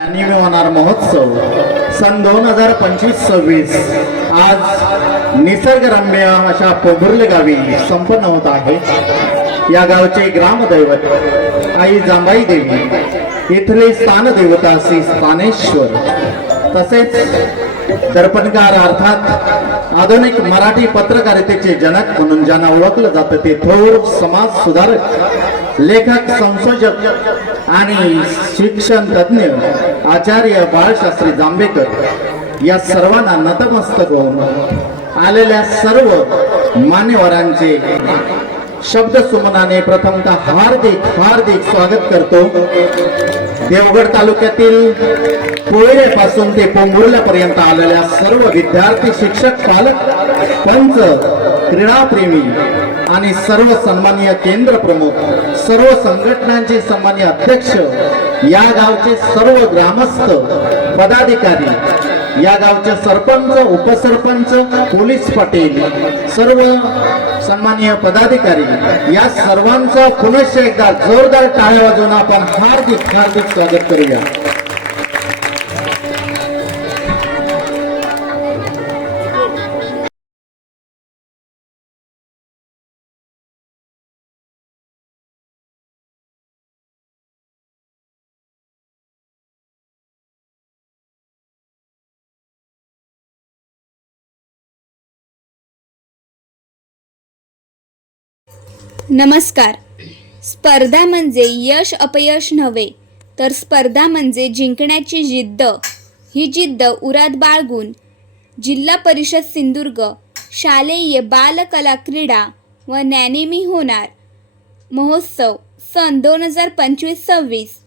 अनिमी होणार महोत्सव सन 2025-26 आज निसर्गरम्य अशा पोंभुर्ले गावी संपन्न होत आहे। या गावचे ग्रामदैवत आई जांबाई देवी, इथले स्थानदेवता श्री स्थानेश्वर, तसेच दर्पणकार अर्थात आधुनिक मराठी पत्रकारितेचे जनक म्हणून ज्यांना ओळखलं जातं ते थोर समाज सुधारक, लेखक, संशोधक आणि शिक्षण तज्ञ आचार्य बाळशास्त्री जांभेकर या सर्वांना नतमस्तक होऊन आलेल्या सर्व मान्यवरांचे शब्द सुमनाने प्रथमतः हार्दिक स्वागत करतो। देवगड तालुक्यातील कोयरे पासून ते पोंभुर्ल्यापर्यंत आलेल्या सर्व विद्यार्थी, शिक्षक, पालक, पंच, क्रीडाप्रेमी आणि सर्व सन्माननीय केंद्र प्रमुख, सर्व संघटनांचे सन्माननीय अध्यक्ष, या गावचे सर्व ग्रामस्थ, पदाधिकारी, या गावचे सरपंच, उपसरपंच, पोलीस पाटील, सर्व सन्माननीय पदाधिकारी, या सर्वांचा पुनश्च एकदा जोरदार टाळ्या वाजवून आपण हार्दिक स्वागत करूया। नमस्कार। स्पर्धा म्हणजे यश अपयश नव्हे, तर स्पर्धा म्हणजे जिंकण्याची जिद्द। ही जिद्द उरात बाळगून जिल्हा परिषद सिंधुदुर्ग शालेय बालकला क्रीडा व ज्ञानेमी होणार महोत्सव सन 2025-26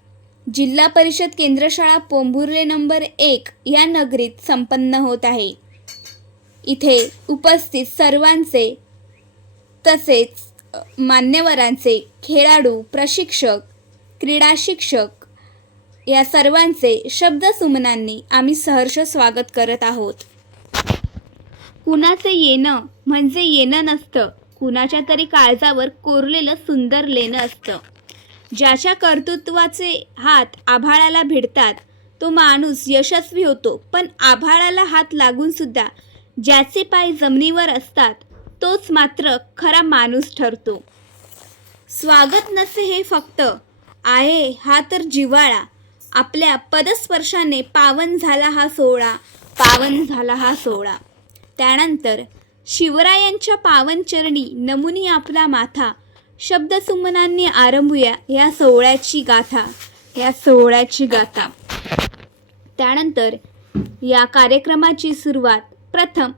जिल्हा परिषद केंद्रशाळा पोंभुर्ले नंबर 1 या नगरीत संपन्न होत आहे। इथे उपस्थित सर्वांचे तसेच मान्यवरांचे, खेळाडू, प्रशिक्षक, क्रीडा शिक्षक या सर्वांचे शब्द सुमनांनी आम्ही सहर्ष स्वागत करत आहोत। कुणाचे येणं म्हणजे येणं नसतं, कुणाच्या तरी काळजावर कोरलेलं सुंदर लेणं असतं। ज्याच्या कर्तृत्वाचे हात आभाळाला भिडतात तो माणूस यशस्वी होतो, पण आभाळाला हात लागून सुद्धा ज्याचे पाय जमिनीवर असतात तोच मात्र खरा माणूस ठरतो। स्वागत नसे हे फक्त आहे हा तर जिव्हाळा, आपल्या पदस्पर्शाने पावन झाला हा सोहळा। त्यानंतर शिवरायांच्या पावन चरणी नमुनी आपला माथा, शब्द सुमनांनी आरंभूया या सोहळ्याची गाथा। त्यानंतर या कार्यक्रमाची सुरुवात प्रथम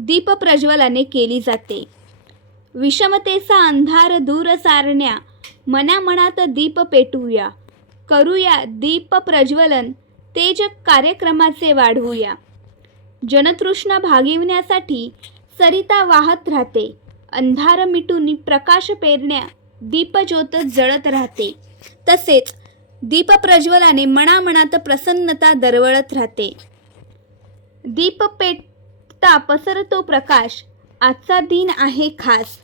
दीप प्रज्वलाने केली जाते। विषमतेचा अंधार दूर सारण्या, मनामनात दीप पेटवूया, करूया दीप प्रज्वलन, तेज कार्यक्रमाचे वाढवूया। जनतृष्णा भागिवण्यासाठी सरिता वाहत राहते, अंधार मिटून प्रकाश पेरण्या दीपज्योत जळत राहते। तसेच दीप प्रज्वलाने मनामनात प्रसन्नता दरवळत राहते। दीप पेटता पसरतो प्रकाश, आजचा दिन आहे खास,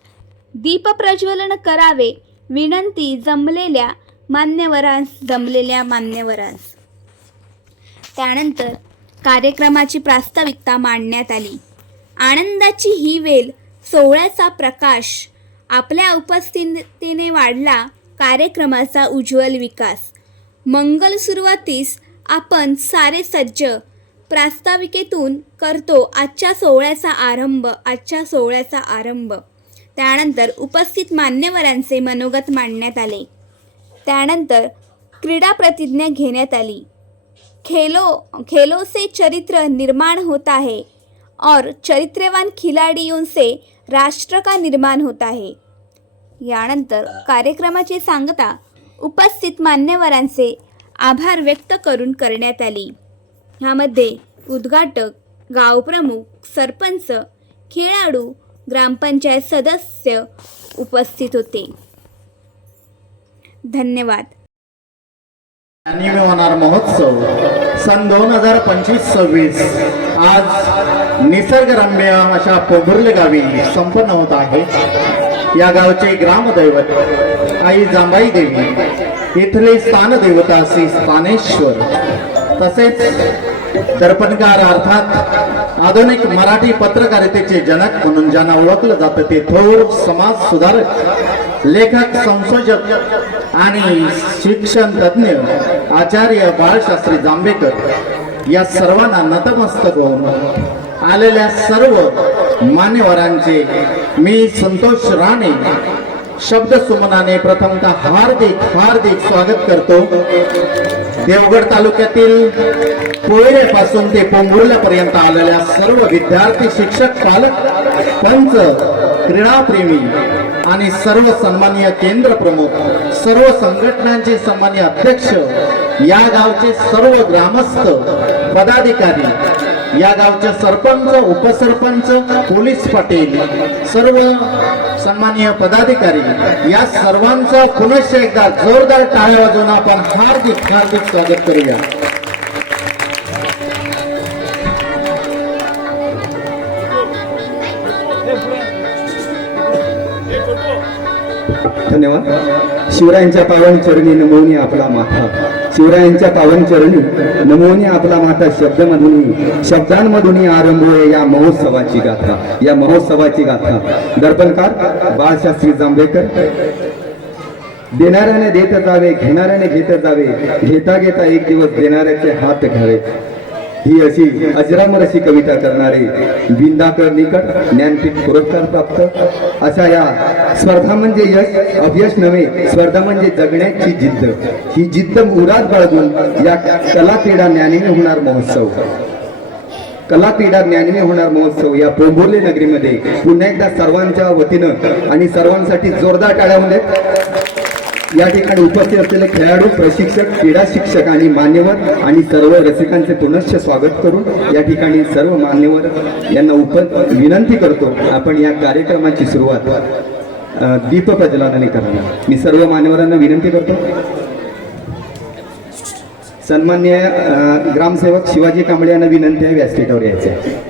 दीप प्रज्वलन करावे विनंती जमलेल्या मान्यवरांस। त्यानंतर कार्यक्रमाची प्रास्ताविकता मांडण्यात आली। आनंदाची ही वेल, सोहळ्याचा प्रकाश, आपल्या उपस्थितीने वाढला कार्यक्रमाचा उज्ज्वल विकास। मंगल सुरुवातीस आपण सारे सज्ज, प्रास्ताविकेतून करतो आजच्या सोहळ्याचा आरंभ। त्यानंतर उपस्थित मान्यवरांचे मनोगत मांडण्यात आले। त्यानंतर क्रीडा प्रतिज्ञा घेण्यात आली। खेलों से चरित्र निर्माण होता है और चरित्रवान खिलाड़ियों से राष्ट्र का निर्माण होता है। यानंतर कार्यक्रमाची सांगता उपस्थित मान्यवरांचे आभार व्यक्त करून करण्यात आली। ह्यामध्ये उद्घाटक, गावप्रमुख, सरपंच, खेळाडू, ग्रामपंचायत सदस्य उपस्थित होते। धन्यवाद। अनिमी होणार महोत्सव सन 2025-26 आज निसर्गरम्य अशा पोंभुर्ले गावी संपन्न होत आहे। या गावचे ग्रामदैवत आई जांबाई देवी, इथले स्थानदेवता श्री स्थानेश्वर, तसेच दर्पणकार अर्थात आधुनिक मराठी पत्रकारितेचे जनक म्हणून ज्यांना ओळखलं जातं ते थोर समाज सुधारक, लेखक, संशोधक आणि शिक्षण तज्ञ आचार्य बाळशास्त्री जांभेकर या सर्वांना नतमस्तक होऊन आलेल्या सर्व मान्यवरांचे मी संतोष राणे शब्द सुमनाने प्रथमतः हार्दिक हार्दिक स्वागत करतो. देवगड तालुक्यातील कोयरे पासून ते पोंभुर्ला पर्यंत आलेल्या सर्व विद्यार्थी, शिक्षक, पालक, पंच, क्रीडाप्रेमी आणि सर्व सन्माननीय केंद्र प्रमुख, सर्व संघटनांचे सन्माननीय अध्यक्ष, या गावचे सर्व ग्रामस्थ, पदाधिकारी, या गावचे सरपंच, उपसरपंच, पोलीस पाटील, सर्व सन्माननीय पदाधिकारी, या सर्वांचं पुनश्च एकदा जोरदार टाळ्या वाजवून आपण हार्दिक हार्दिक स्वागत करूया. धन्यवाद. शिवरायांच्या पावन चरणी नमोनी आपला माथा, शिवरायांच्या पावन चरणी नमोनी आपला माथा शब्दांमधून आरंभोय या महोत्सवाची गाथा, या महोत्सवाची गाथा. दर्पणकार बाळशास्त्री जांभेकर. देणाऱ्याने देत जावे, घेणाऱ्याने घेत जावे, घेता घेता एक दिवस देणाऱ्याचे हात घ्यावे, ही अशी अजरामर अशी कविता करणारे बिंदाकर निकट ज्ञानपीठ पुरस्कार प्राप्त अशा या स्पर्धा म्हणजे यश अपयश नव्हे, स्पर्धा म्हणजे जगण्याची जिद्द. ही जिद्द उरात बाळगून या कला क्रीडा ज्ञानीने होणार महोत्सव, कला क्रीडा ज्ञानीने होणार महोत्सव या पोंभुर्ली नगरीमध्ये पुन्हा एकदा सर्वांच्या वतीनं आणि सर्वांसाठी जोरदार टाळ्या होऊ देत. या ठिकाणी उपस्थित असलेले खेळाडू, प्रशिक्षक, क्रीडा शिक्षक आणि मान्यवर आणि सर्व रसिकांचे पुनश्च स्वागत करून या ठिकाणी सर्व मान्यवर यांना विनंती करतो आपण या कार्यक्रमाची सुरुवात दीप प्रज्वलनाने करणार. मी सर्व मान्यवरांना विनंती करतो. सन्माननीय ग्रामसेवक शिवाजी कांबळे यांना विनंती आहे व्यासपीठावर यायचे.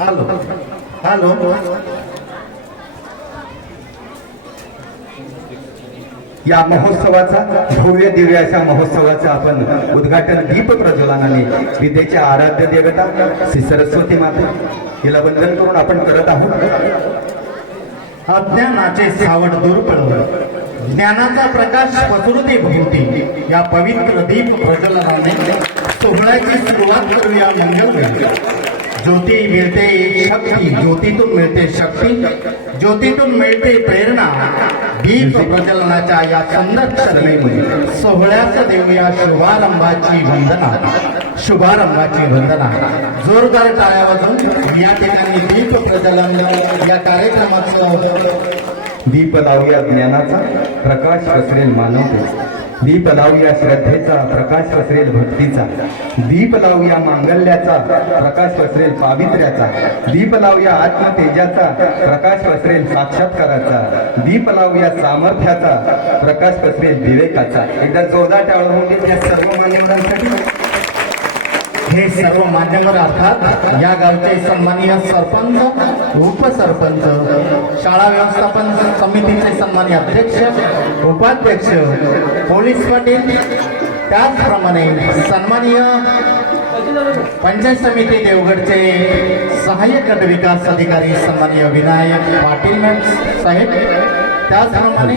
Hello hello. या महोत्सवाचा भव्य दिव्य अशा महोत्सवाचा आपण उद्घाटन दीप प्रज्वलनाने विद्येच्या आराध्य देवता श्री सरस्वती माता हिला वंदन करून आपण करत आहोत. अज्ञानाचे सावट दूर पडवं, ज्ञानाचा प्रकाश पसरते भोवती, या पवित्र दीप प्रज्वलनाने सोहळ्याची सुरुवात करूया. मंगलवेळी ज्योती मिळते शक्ती, ज्योतीतून मिळते शक्ती, ज्योतीतून मिळते प्रेरणा. दीप प्रज्वलनाच्या या सुंदर सोहळ्याचं देऊया शुभारंभाची वंदना, शुभारंभाची वंदना. जोरदार टाळ्या वाजवून या ठिकाणी दीप प्रज्वलन या कार्यक्रमाचं दीप लावूया ज्ञानाचा, प्रकाश पसरेल मानवतेचा. दीप लावूया श्रद्धेचा, प्रकाश पसरेल भक्तीचा. दीप लावूया मांगल्याचा, प्रकाश पसरेल पावित्र्याचा. दीप लावूया आत्मतेजाचा, प्रकाश पसरेल साक्षात्काराचा. दीप लावूया सामर्थ्याचा, प्रकाश पसरेल विवेकाचा. एकदा जोरदार टाळ्या होऊन दे त्या सर्व मान्यवरांसाठी. हे सर्व मान्यवर अर्थात या गावचे सन्माननीय सरपंच, उपसरपंच, शाळा व्यवस्थापन समितीचे सन्माननीय अध्यक्ष, उपाध्यक्ष, पोलीस पाटील, त्याचप्रमाणे सन्माननीय पंचायत समिती देवगडचे सहाय्यक गट विकास अधिकारी सन्माननीय विनायक पाटील साहेब, त्याचप्रमाणे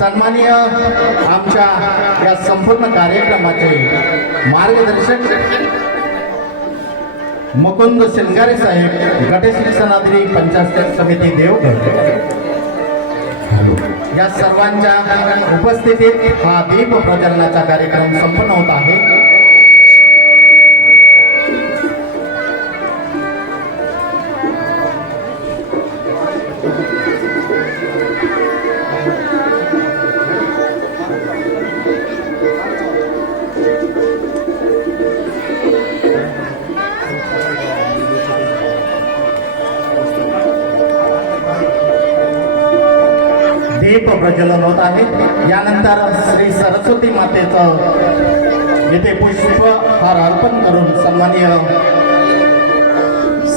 सन्माननीय आमच्या या संपूर्ण कार्यक्रमाचे मार्गदर्शक मुकुंद शिंगारे साहेब, गट शिक्षणाधिकारी पंचायत समिती देवगड, या सर्वांच्या उपस्थितीत हा दीप प्रज्वलनाचा कार्यक्रम संपन्न होत आहे. दीप प्रज्वलन होत आहे. यानंतर श्री सरस्वती मातेचं येथे पुष्पहार अर्पण करून सन्माननीय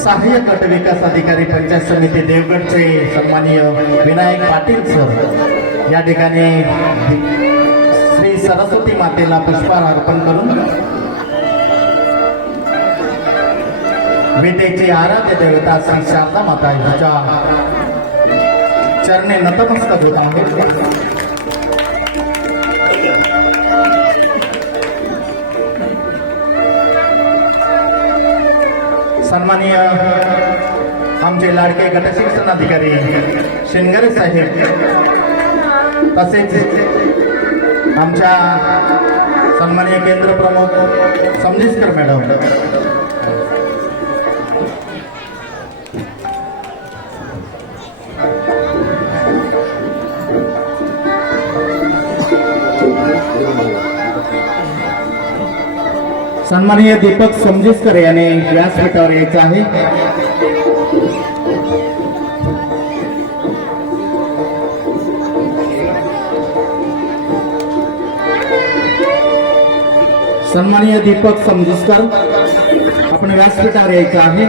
सहाय्यक गट विकास अधिकारी पंचायत समिती देवगडचे सन्माननीय विनायक पाटील सर या ठिकाणी श्री सरस्वती मातेला पुष्पहार अर्पण करून विद्येची आराध्य देवता श्री शारदा माता हिच्या चरणे नतमस्तक होत आहेत. सन्माननीय आमचे लाडके गट शिक्षण अधिकारी शिंगारे साहेब तसेच आमच्या सन्माननीय केंद्र प्रमुख समजिस्कर मॅडम सन्माननीय दीपक समजिस्कर याने व्यासपीठावर यायचं आहे. सन्माननीय दीपक समजिस्कर आपण व्यासपीठावर यायचं आहे.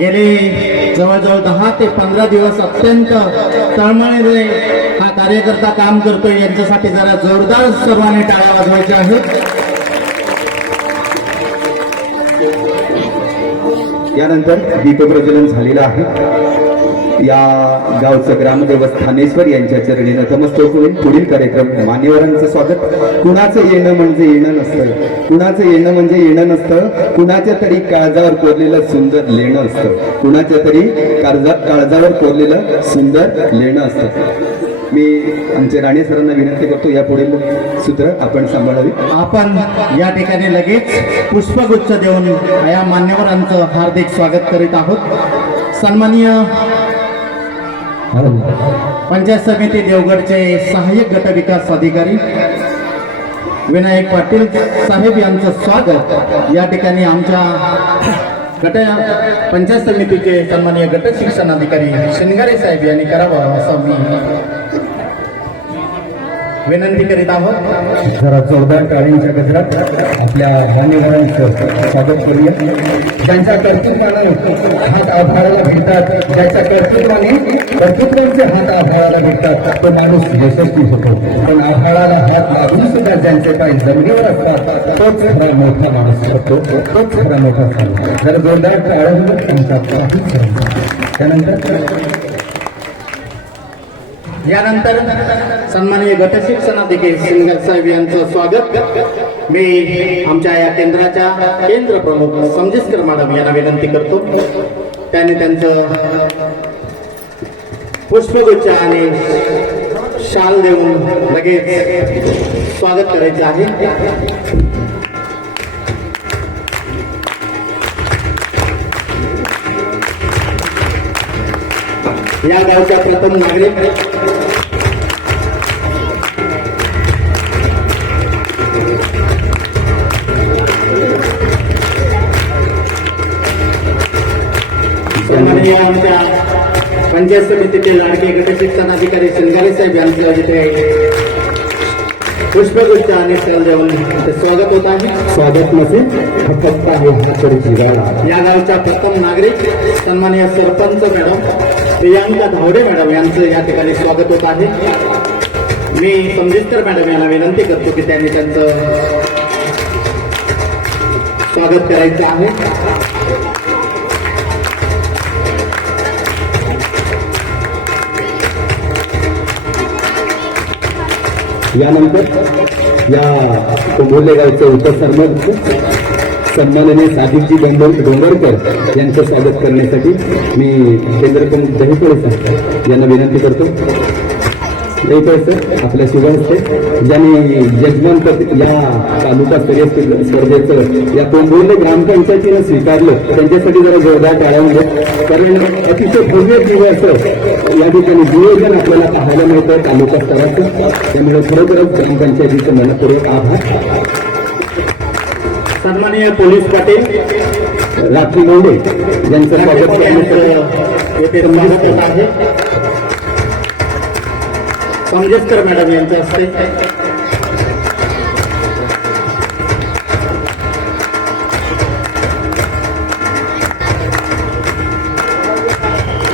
गेले जवळजवळ 10 ते 15 दिवस अत्यंत तळमळीने हा कार्यकर्ता काम करतोय. यांच्यासाठी जरा जोरदार सर्वांनी टाळ्या वाजवायच्या आहेत. यानंतर दीपप्रज्वलन झालेलं आहे. या गावचं ग्रामदेवत स्थानेश्वर यांच्या चरणी नतमस्तक होईल. पुढील कार्यक्रम मान्यवरांचं स्वागत. कुणाचं येणं म्हणजे येणं नसतं, कुणाचं येणं म्हणजे येणं नसतं, कुणाच्या तरी काळजावर कोरलेलं सुंदर लेणं असतं, कुणाच्या तरी काळजावर कोरलेलं सुंदर लेणं असतं. मी आमचे राणे सरांना विनंती करतो या पुढील सूत्र आपण सांभाळावी. आपण या ठिकाणी लगेच पुष्पगुच्छ देऊन या मान्यवरांचं हार्दिक स्वागत करीत आहोत. सन्माननीय पंचायत समिती देवगडचे सहाय्यक गट विकास अधिकारी विनायक पाटील साहेब यांचं स्वागत या ठिकाणी आमच्या गट पंचायत समितीचे सन्माननीय गट शिक्षण अधिकारी शिंगारे साहेब यांनी करावं असं मी विनंती करीत आहोत. जरा जोरदार टाळींच्या गजरात आपल्या मान्यवरांचं स्वागत करूया. ज्यांच्या कर्तृत्वाने हात आभाळाला भेटतात, ज्याच्या कर्तृत्वाचे हात आभाळाला भेटतात तो माणूस यशस्वी होतो. पण आभाळाला हात लागून सुद्धा ज्यांचे काही जमिनीवर असतात तोच खरा मोठा माणूस होतो, तोच खरा मोठा असतो. जर जोरदार टाळ्यांवर त्यांचा यानंतर सन्माननीय गट शिक्षण अधिकारी शिंगारे साहेब यांचं स्वागत मी आमच्या या केंद्राच्या केंद्र प्रमुख समजिस्कर मॅडम यांना विनंती करतो. त्यांनी त्यांचं पुष्पगुच्छ आणि शाल देऊन लगेच स्वागत करायचे आहे. या गावच्या प्रथम नागरिक सन्माननीय आमच्या पंचायत समितीचे लाडके गट शिक्षण अधिकारी शिंगारे साहेब यांचं जिथे पुष्पगुच्छ आणि शाल देऊन स्वागत होत आहे. स्वागत नसेल फक्त या गावच्या प्रथम नागरिक सन्माननीय सरपंच मॅडम प्रियांका धावडे मॅडम यांचं या ठिकाणी स्वागत होत आहे. मी समजिस्कर मॅडम यांना विनंती करतो की त्यांनी त्यांचं स्वागत करायचं आहे. यानंतर या कोंभोले गावचे उपसरपंच सन्माननीय सादिकजी डोंगरकर यांचं स्वागत करण्यासाठी मी केंद्र प्रमुख दहीफळे साहेब यांना विनंती करतो. दहीफळे सर आपल्या शुभ हस्ते ज्यांनी यजमानपद या तालुकास्तरीय स्पर्धेचं या कोंभोले ग्रामपंचायतीनं स्वीकारलं त्यांच्यासाठी जरा जोरदार टाळ्या म्हणजे, कारण अतिशय भव्य दिवस या ठिकाणी नियोजन आपल्याला पाहायला मिळतं तालुका स्तराचं. त्यामुळे खरोखरच ग्रामपंचायतीचं मनपूर्वक आभार. सन्माननीय पोलीस पाटील रात्री मोंडे यांचं स्वागत येथे स्वागत होत आहे. समजिस्कर मॅडम यांच्या हस्ते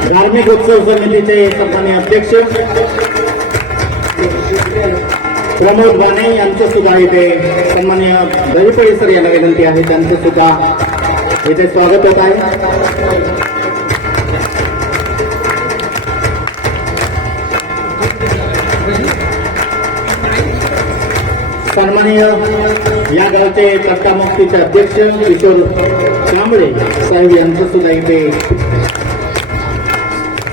धार्मिक उत्सव समितीचे सन्माननीय अध्यक्ष प्रमोद बाणे यांचं सुद्धा इथे सन्माननीय दहीपळी सर यांना विनंती आहे, त्यांचं सुद्धा इथे स्वागत होत आहे. सन्माननीय या गावचे तक्तामुक्तीचे अध्यक्ष किशोर कांबळे साहेब यांचं सुद्धा इथे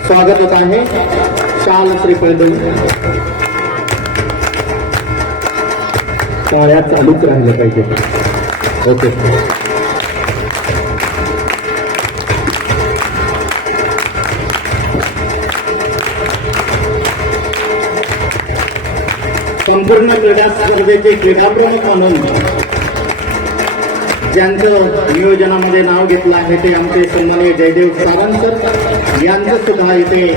स्वागत होत आहे. शाल श्रीफळ देऊन टाळ्या चालूच राहिल्या पाहिजे. ओके. संपूर्ण क्रीडा स्पर्धेचे क्रीडाप्रमुख म्हणून ज्यांचं नियोजनामध्ये नाव घेतलं आहे ते आमचे सन्माननीय जयदेव सावंत सर यांचं सुद्धा इथे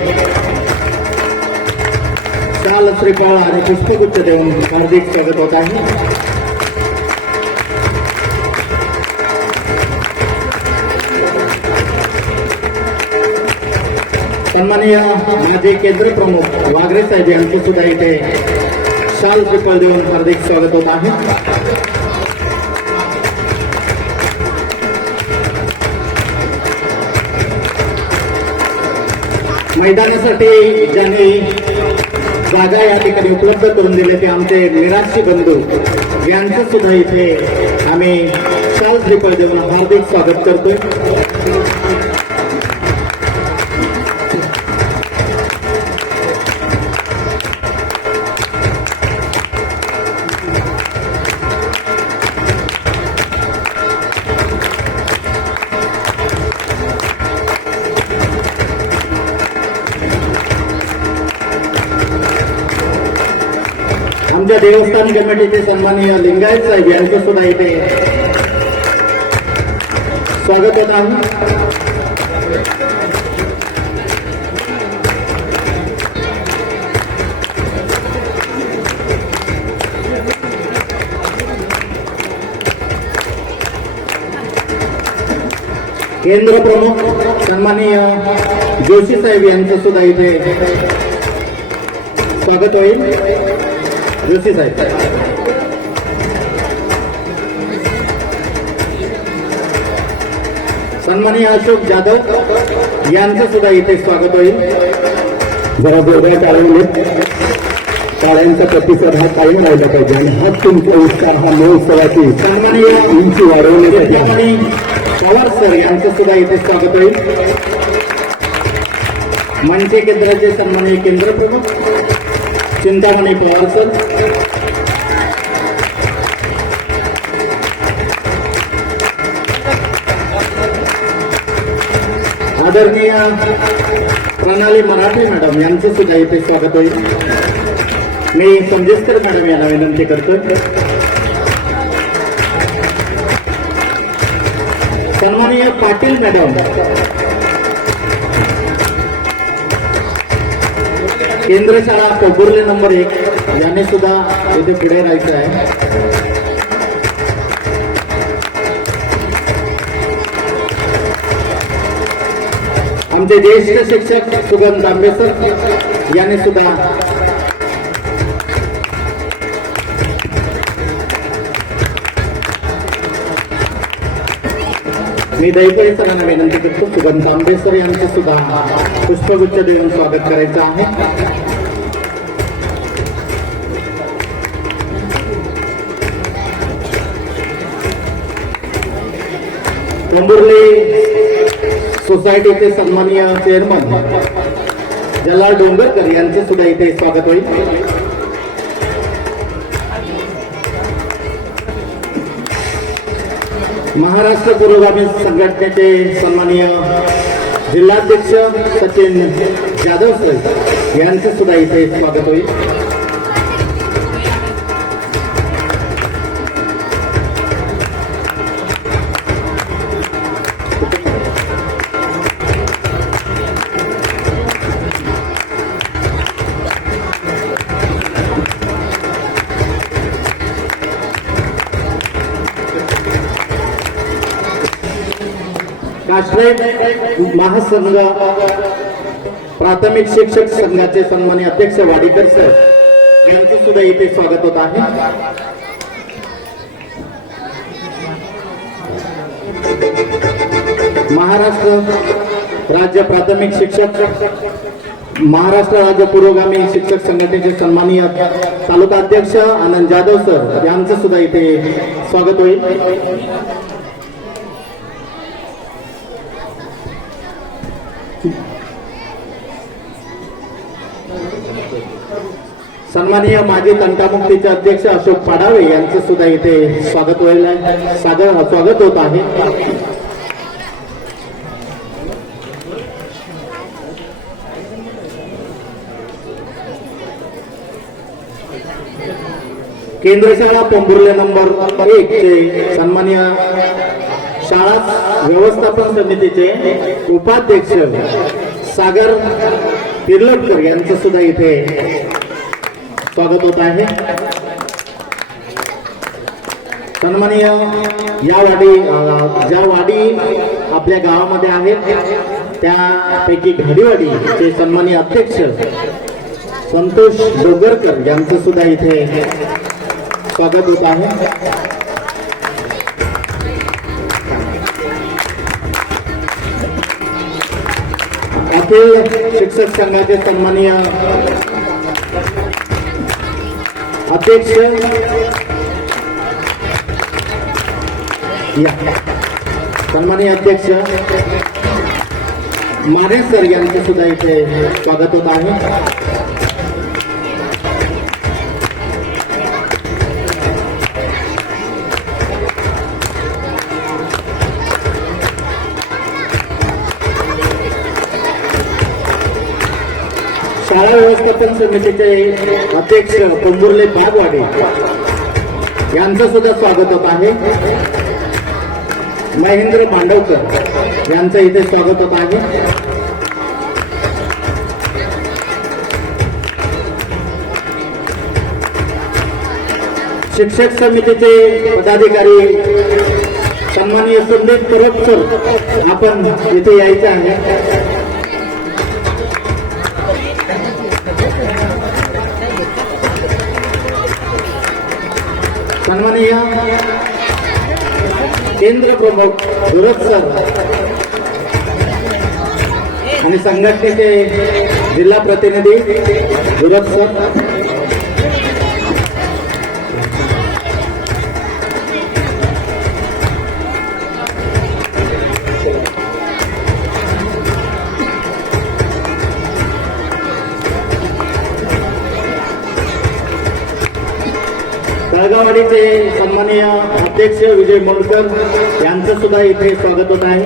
शाल श्रीफळ आणि पुष्पगुच्छ देऊन हार्दिक स्वागत होत आहे. सन्माननीय माझे केंद्र प्रमुख वागरे साहेब यांचं सुद्धा इथे शाल श्रीफळ देऊन हार्दिक स्वागत होत आहे. मैदानासाठी ज्यांनी जागा या ठिकाणी उपलब्ध करून दिले ते आमचे निराशी बंधू यांचं सुद्धा इथे आम्ही शाल श्रीफळ देऊन हार्दिक स्वागत करतोय. आमच्या देवस्थान कमिटीचे सन्माननीय लिंगायत साहेब यांचं सुद्धा इथे स्वागत होत आहे. केंद्र प्रमुख सन्माननीय जोशी साहेब यांचं सुद्धा इथे स्वागत होईल. जोशी साहेब सन्माननीय अशोक जाधव यांचं सुद्धा इथे स्वागत होईल. जरा जोरदार टाळ्यांनी टाळ्यांचा प्रतिसाद हा कायम राहिला पाहिजे आणि हा तुमचा उत्साह हा महोत्सवाची सन्माननीय उंची वाढवण्यासाठी आहे. आणि पवार सर यांचं सुद्धा इथे स्वागत होईल. मनसे केंद्राचे सन्माननीय केंद्र प्रमुख चिंतामणी पवार सर, आदरणीय प्रणाली मराठी मॅडम यांचं सुद्धा इथे स्वागत होईल. मी संजेस्कर मॅडम यांना विनंती करतोय. सन्माननीय पाटील मॅडम केंद्र शाळा कोपुर्ले नंबर 1 यांनी सुद्धा इथे पुढे राहायचं आहे. आमचे ज्येष्ठ शिक्षक सुगंध आंबेसर यांनी सुद्धा मी दहीपळी सरांना विनंती करतो सुगंध आंबेसर यांचे सुद्धा पुष्पगुच्छ देऊन स्वागत करायचं आहे. कंबुर्ली सोसायटीचे सन्माननीय चेअरमन जलाल डोंगरकर यांचे सुद्धा इथे स्वागत होईल. महाराष्ट्र पुरोगामी संघटनेचे सन्माननीय जिल्हाध्यक्ष सचिन जाधव सर यांचे सुद्धा इथे स्वागत होईल. काश्मीर महासंघ प्राथमिक शिक्षक संघाचे सन्माननीय अध्यक्ष वाडीकर सर यांचे सुद्धा इथे स्वागत होत आहे. महाराष्ट्र राज्य प्राथमिक शिक्षक महाराष्ट्र राज्य पुरोगामी शिक्षक संघटनेचे सन्माननीय तालुका अध्यक्ष आनंद जाधव सर यांचं सुद्धा इथे स्वागत होईल. सन्माननीय माजी तंटामुक्तीचे अध्यक्ष अशोक पाडावे यांचं सुद्धा इथे स्वागत होईल स्वागत होत आहे. केंद्र शाळा पोंभुर्ले नंबर 1 चे सन्माननीय शाळा व्यवस्थापन समितीचे उपाध्यक्ष सागर तिर्लोटकर यांचं सुद्धा इथे स्वागत होत आहे. सन्माननीय ज्या वाडी आपल्या गावामध्ये आहेत त्यापैकी घाडीवाडीचे सन्माननीय अध्यक्ष संतोष डोगरकर यांचं सुद्धा इथे स्वागत होत आहे. अखिल शिक्षक संघाचे सन्माननीय अध्यक्ष सन्माननीय अध्यक्ष माने सर यांचे सुद्धा इथे स्वागत होत आहे. शाळा व्यवस्थापन समितीचे अध्यक्ष पोंभुर्ले बागवाडी यांचं सुद्धा स्वागत होत आहे. महेंद्र मांडवकर यांचं इथे स्वागत होत आहे. शिक्षक समितीचे पदाधिकारी सन्माननीय संदीप परब सर आपण इथे यायचे आहे. सन्माननीय केंद्र प्रमुख धुरत सर आणि संघटनेचे जिल्हा प्रतिनिधी धुरत सर, तळगाववाडीचे सन्माननीय अध्यक्ष विजय मोलकर यांचं सुद्धा इथे स्वागत होत आहे.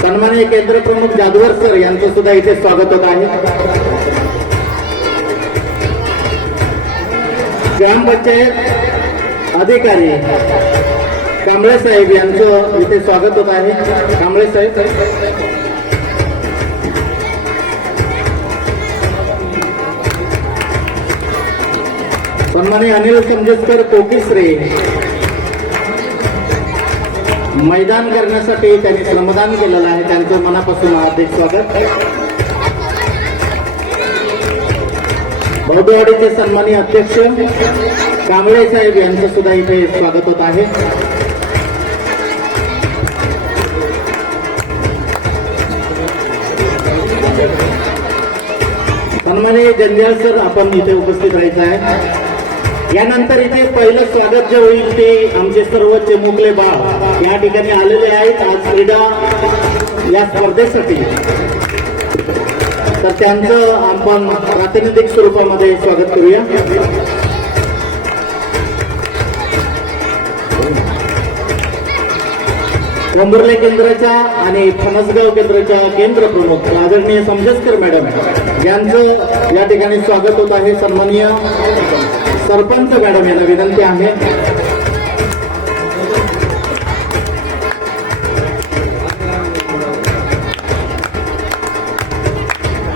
सन्माननीय केंद्र प्रमुख जाधवर सर यांचं सुद्धा इथे स्वागत होत आहे. ग्रामपंचायत अधिकारी कांबळे साहेब यांचं इथे स्वागत होत आहे. कांबळे साहेब, सन्माननीय अनिल संजेस्कर कोकिसरे मैदान करण्यासाठी त्यांनी श्रमदान केलेलं आहे, त्यांचं मनापासून हार्दिक स्वागत. बौद्धवाडीचे सन्माननीय अध्यक्ष कांबळे साहेब यांचं सुद्धा इथे स्वागत होत आहे. सन्माननीय जंजाळ सर आपण इथे उपस्थित राहायचं आहे. यानंतर इथे पहिलं स्वागत जे होईल ते आमचे सर्व चिमुकले बाळ या ठिकाणी आलेले आहेत आज क्रीडा या स्पर्धेसाठी, तर त्यांचं आपण प्रातिनिधिक स्वरूपामध्ये स्वागत करूया. पोंभुर्ले केंद्राच्या आणि फणसगाव केंद्राच्या केंद्र प्रमुख आदरणीय समजस्कर मॅडम यांचं या ठिकाणी स्वागत होत आहे. सन्माननीय सरपंच मॅडम यांना विनंती आहे.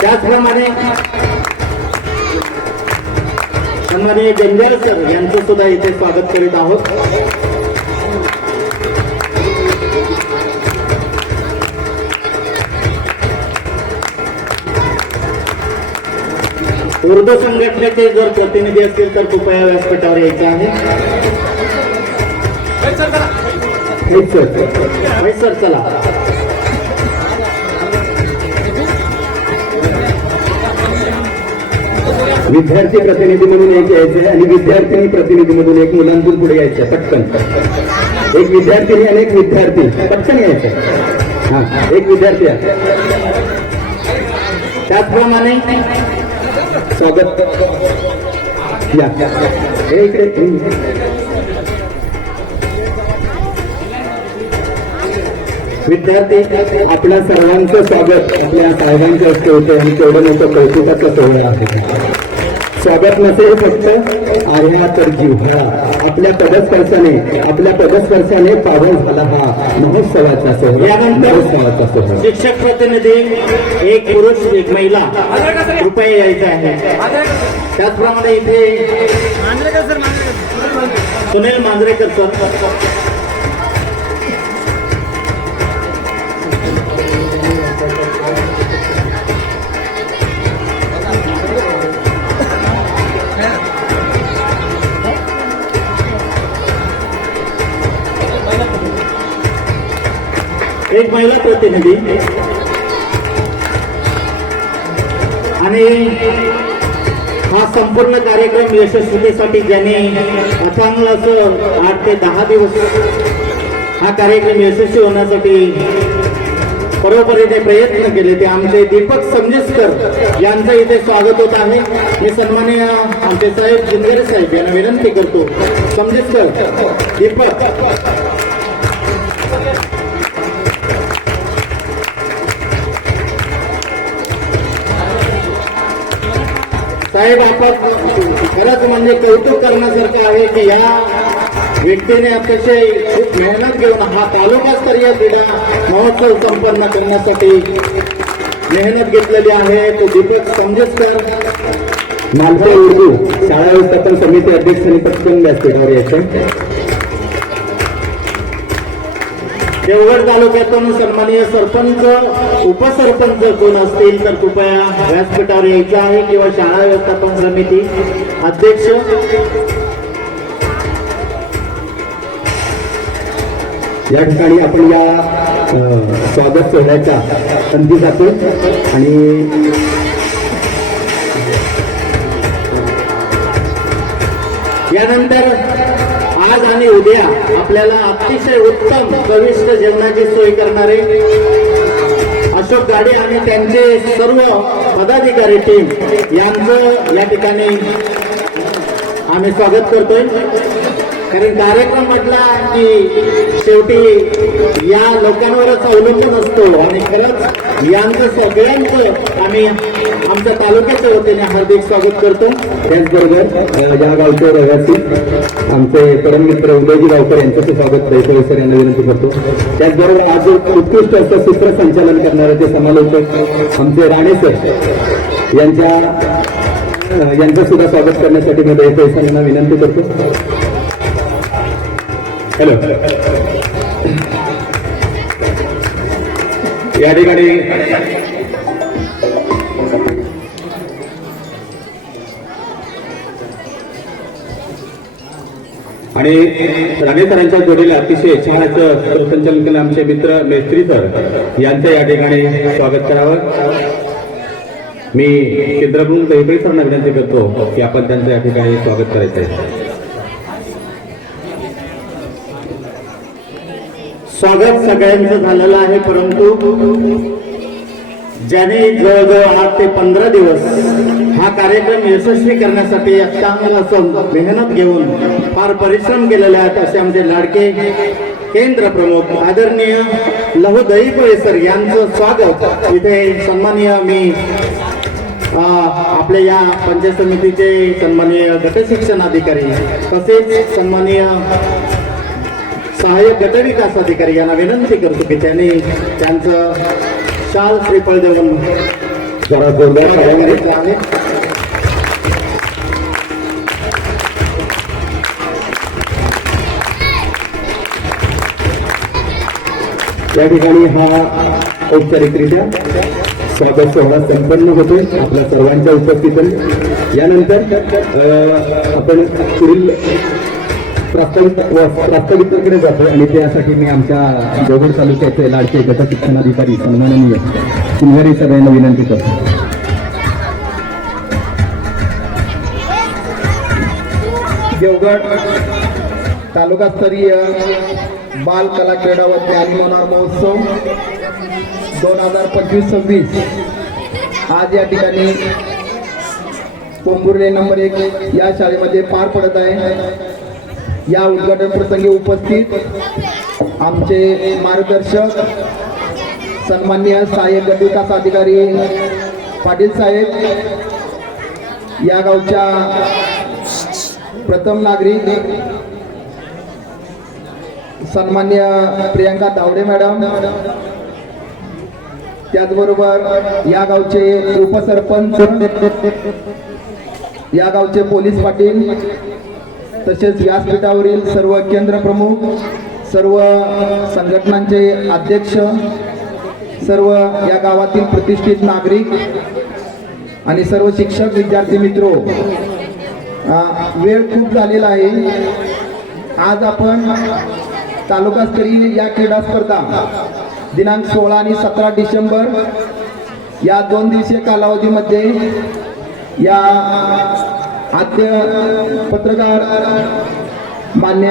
त्याचप्रमाणे सन्माननीय जंजाळ सर यांचं सुद्धा इथे स्वागत करीत आहोत. उर्दू संघटनेचे जर प्रतिनिधी असतील तर कृपया व्यासपीठावर यायचं आहे. सर चला. विद्यार्थी प्रतिनिधी म्हणून एक यायचे आणि विद्यार्थिनी प्रतिनिधी म्हणून एक मुलांतून पुढे यायचे पटकन. एक विद्यार्थिनी आणि एक विद्यार्थी पटकन यायचे. हा एक विद्यार्थी आहे. त्याचप्रमाणे स्वागत या हे इकडे. विद्यार्थी आपल्या सर्वांचं स्वागत आपल्या साहेबांच्या हस्ते होते आणि तेवढं मोठं कौतुकाचं सोहळा आहे. स्वागत नसेल फक्त आर्या तर जिव्हाळा. आपल्या पदस्पर्शाने पावन झाला हा महोत्सवाचा सोहळा. यानंतर शिक्षक प्रतिनिधी एक पुरुष एक महिला कृपया यायचं आहे. त्याचप्रमाणे इथे सुनील मांजरेकर सर. एक महिला प्रतिनिधी आणि हा संपूर्ण कार्यक्रम यशस्वीतेसाठी ज्यांनी अथांग असं 8 ते 10 दिवस हा कार्यक्रम यशस्वी होण्यासाठी परोपरीने प्रयत्न केले ते आमचे दीपक समजिस्कर यांचं इथे स्वागत होत आहे. हे सन्माननीय आमचे साहेब जिंदरे साहेब यांना विनंती करतो. समजिस्कर दीपक साहेब, आपण खरंच म्हणजे कौतुक करण्यासारखं आहे की या व्यक्तीने अतिशय खूप मेहनत घेऊन हा तालुकास्तरीय क्रीडा महोत्सव संपन्न करण्यासाठी मेहनत घेतलेली आहे. तो दीपक समजिस्कर मालते उर्दू शाळा व्यवस्थापन समिती अध्यक्ष आणि पटकन व्यासपीठावर यायचे. देवगड तालुक्यातून सन्माननीय सरपंच उपसरपंच कोण असतील तर कृपया व्यासपीठावर यायचं आहे किंवा शाळा व्यवस्थापन समिती अध्यक्ष. या ठिकाणी आपण या स्वागत सोहळ्याच्या संधी जातो आणि यानंतर आज आणि उद्या आपल्याला अतिशय उत्तम चविष्ट जेवणाची सोय करणारे अशोक गाडे आणि त्यांचे सर्व पदाधिकारी टीम यांचं या ठिकाणी आम्ही स्वागत करतोय. कारण कार्यक्रम म्हटला की शेवटी या लोकांवरच अवलंबून असतो आणि खरंच यांचं सगळ्यांचं आम्ही आमच्या तालुक्याच्या वतीने हार्दिक स्वागत करतो. त्याचबरोबर या गावचे रहिवासी आमचे परममित्र उदयजी गावकर यांचं स्वागत सर यांना विनंती करतो. त्याचबरोबर आज उत्कृष्ट असं सूत्रसंचालन करणारे ते समालोचक आमचे राणे सर यांचं सुद्धा स्वागत करण्यासाठी मी सर यांना विनंती करतो. हॅलो, या ठिकाणी आणि राणे सरांच्या जोडीला अतिशय छान असं संचालन केलं आमचे मित्र मेस्त्री सर यांचं या ठिकाणी स्वागत करावं. मी केंद्राकडून दैवळी सरांना विनंती करतो की आपण त्यांचं या ठिकाणी स्वागत करायचं आहे. स्वागत सगळ्यांचं झालेलं आहे, परंतु ज्याने जवळजवळ 8 ते 15 दिवस हा कार्यक्रम यशस्वी करण्यासाठी चांगला असं मेहनत घेऊन फार परिश्रम केलेले आहेत असे आमचे लाडके केंद्र प्रमुख आदरणीय लहू दहीपोळे सर यांचं स्वागत इथे सन्माननीय मी आपल्या या पंचायत समितीचे सन्माननीय गटशिक्षण अधिकारी तसेच सन्माननीय सहाय्यक गटविकास अधिकारी यांना विनंती करतो की त्यांनी त्यांचं शाल श्रीफळ देऊन जरा जोरदार घेतलं आहे. या ठिकाणी हा औपचारिकरित्या स्वागत सोहळा संपन्न होतोय आपल्या सर्वांच्या उपस्थितीत. यानंतर आपण पुढील प्रास्ताविकाकडे जातो आणि त्यासाठी मी आमच्या जोगोड तालुक्याचे लाडके गट शिक्षणाधिकारी सन्माननीय शिंगारे सर यांना विनंती करतो. देवगड तालुकास्तरीय बाल कला क्रीडा व ज्ञानी होणार महोत्सव 2025-26 आज या ठिकाणी पोंभुर्ले नंबर 1 या शाळेमध्ये पार पडत आहे. या उद्घाटन प्रसंगी उपस्थित आमचे मार्गदर्शक सन्माननीय सहाय्यक गट विकास अधिकारी पाटील साहेब, या गावच्या प्रथम नागरिक सन्माननीय प्रियंका धावडे मॅडम, त्याचबरोबर या गावचे उपसरपंच, या गावचे पोलीस पाटील, तसेच व्यासपीठावरील सर्व केंद्र प्रमुख, सर्व संघटनांचे अध्यक्ष, सर्व या गावातील प्रतिष्ठित नागरिक आणि सर्व शिक्षक विद्यार्थी मित्रो, वेळ खूप झालेला आहे. आज आपण तालुकास्तरीय या क्रीडा स्पर्धा दिनांक 16 आणि 17 डिसेंबर या 2 दिवसीय कालावधीमध्ये या आद्य पत्रकार मान्य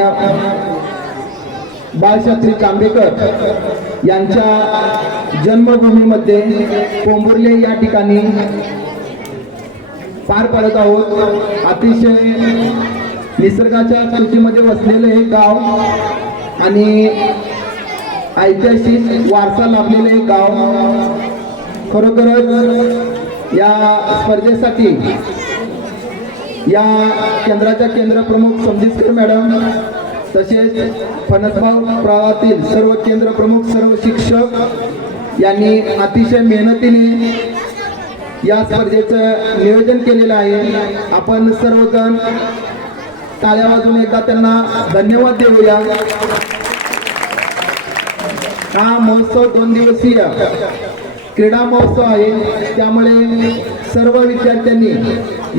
बाळशास्त्री कांबेकर यांच्या जन्मभूमीमध्ये पोंभुर्ले या ठिकाणी पार पाडत आहोत. अतिशय निसर्गाच्या कुशीमध्ये वसलेलं हे गाव आणि ऐतिहासिक वारसा लाभलेलं हे गाव. खरोखरच या स्पर्धेसाठी या केंद्राच्या केंद्रप्रमुख समजितकर मॅडम, तसेच फणसगाव प्रभागातील सर्व केंद्र प्रमुख, सर्व शिक्षक यांनी अतिशय मेहनतीने या स्पर्धेचं नियोजन केलेलं आहे. आपण सर्वजण टाळ्या वाजवून एकदा त्यांना धन्यवाद देऊया. हा महोत्सव 2 दिवसीय क्रीडा महोत्सव आहे, त्यामुळे सर्व विद्यार्थ्यांनी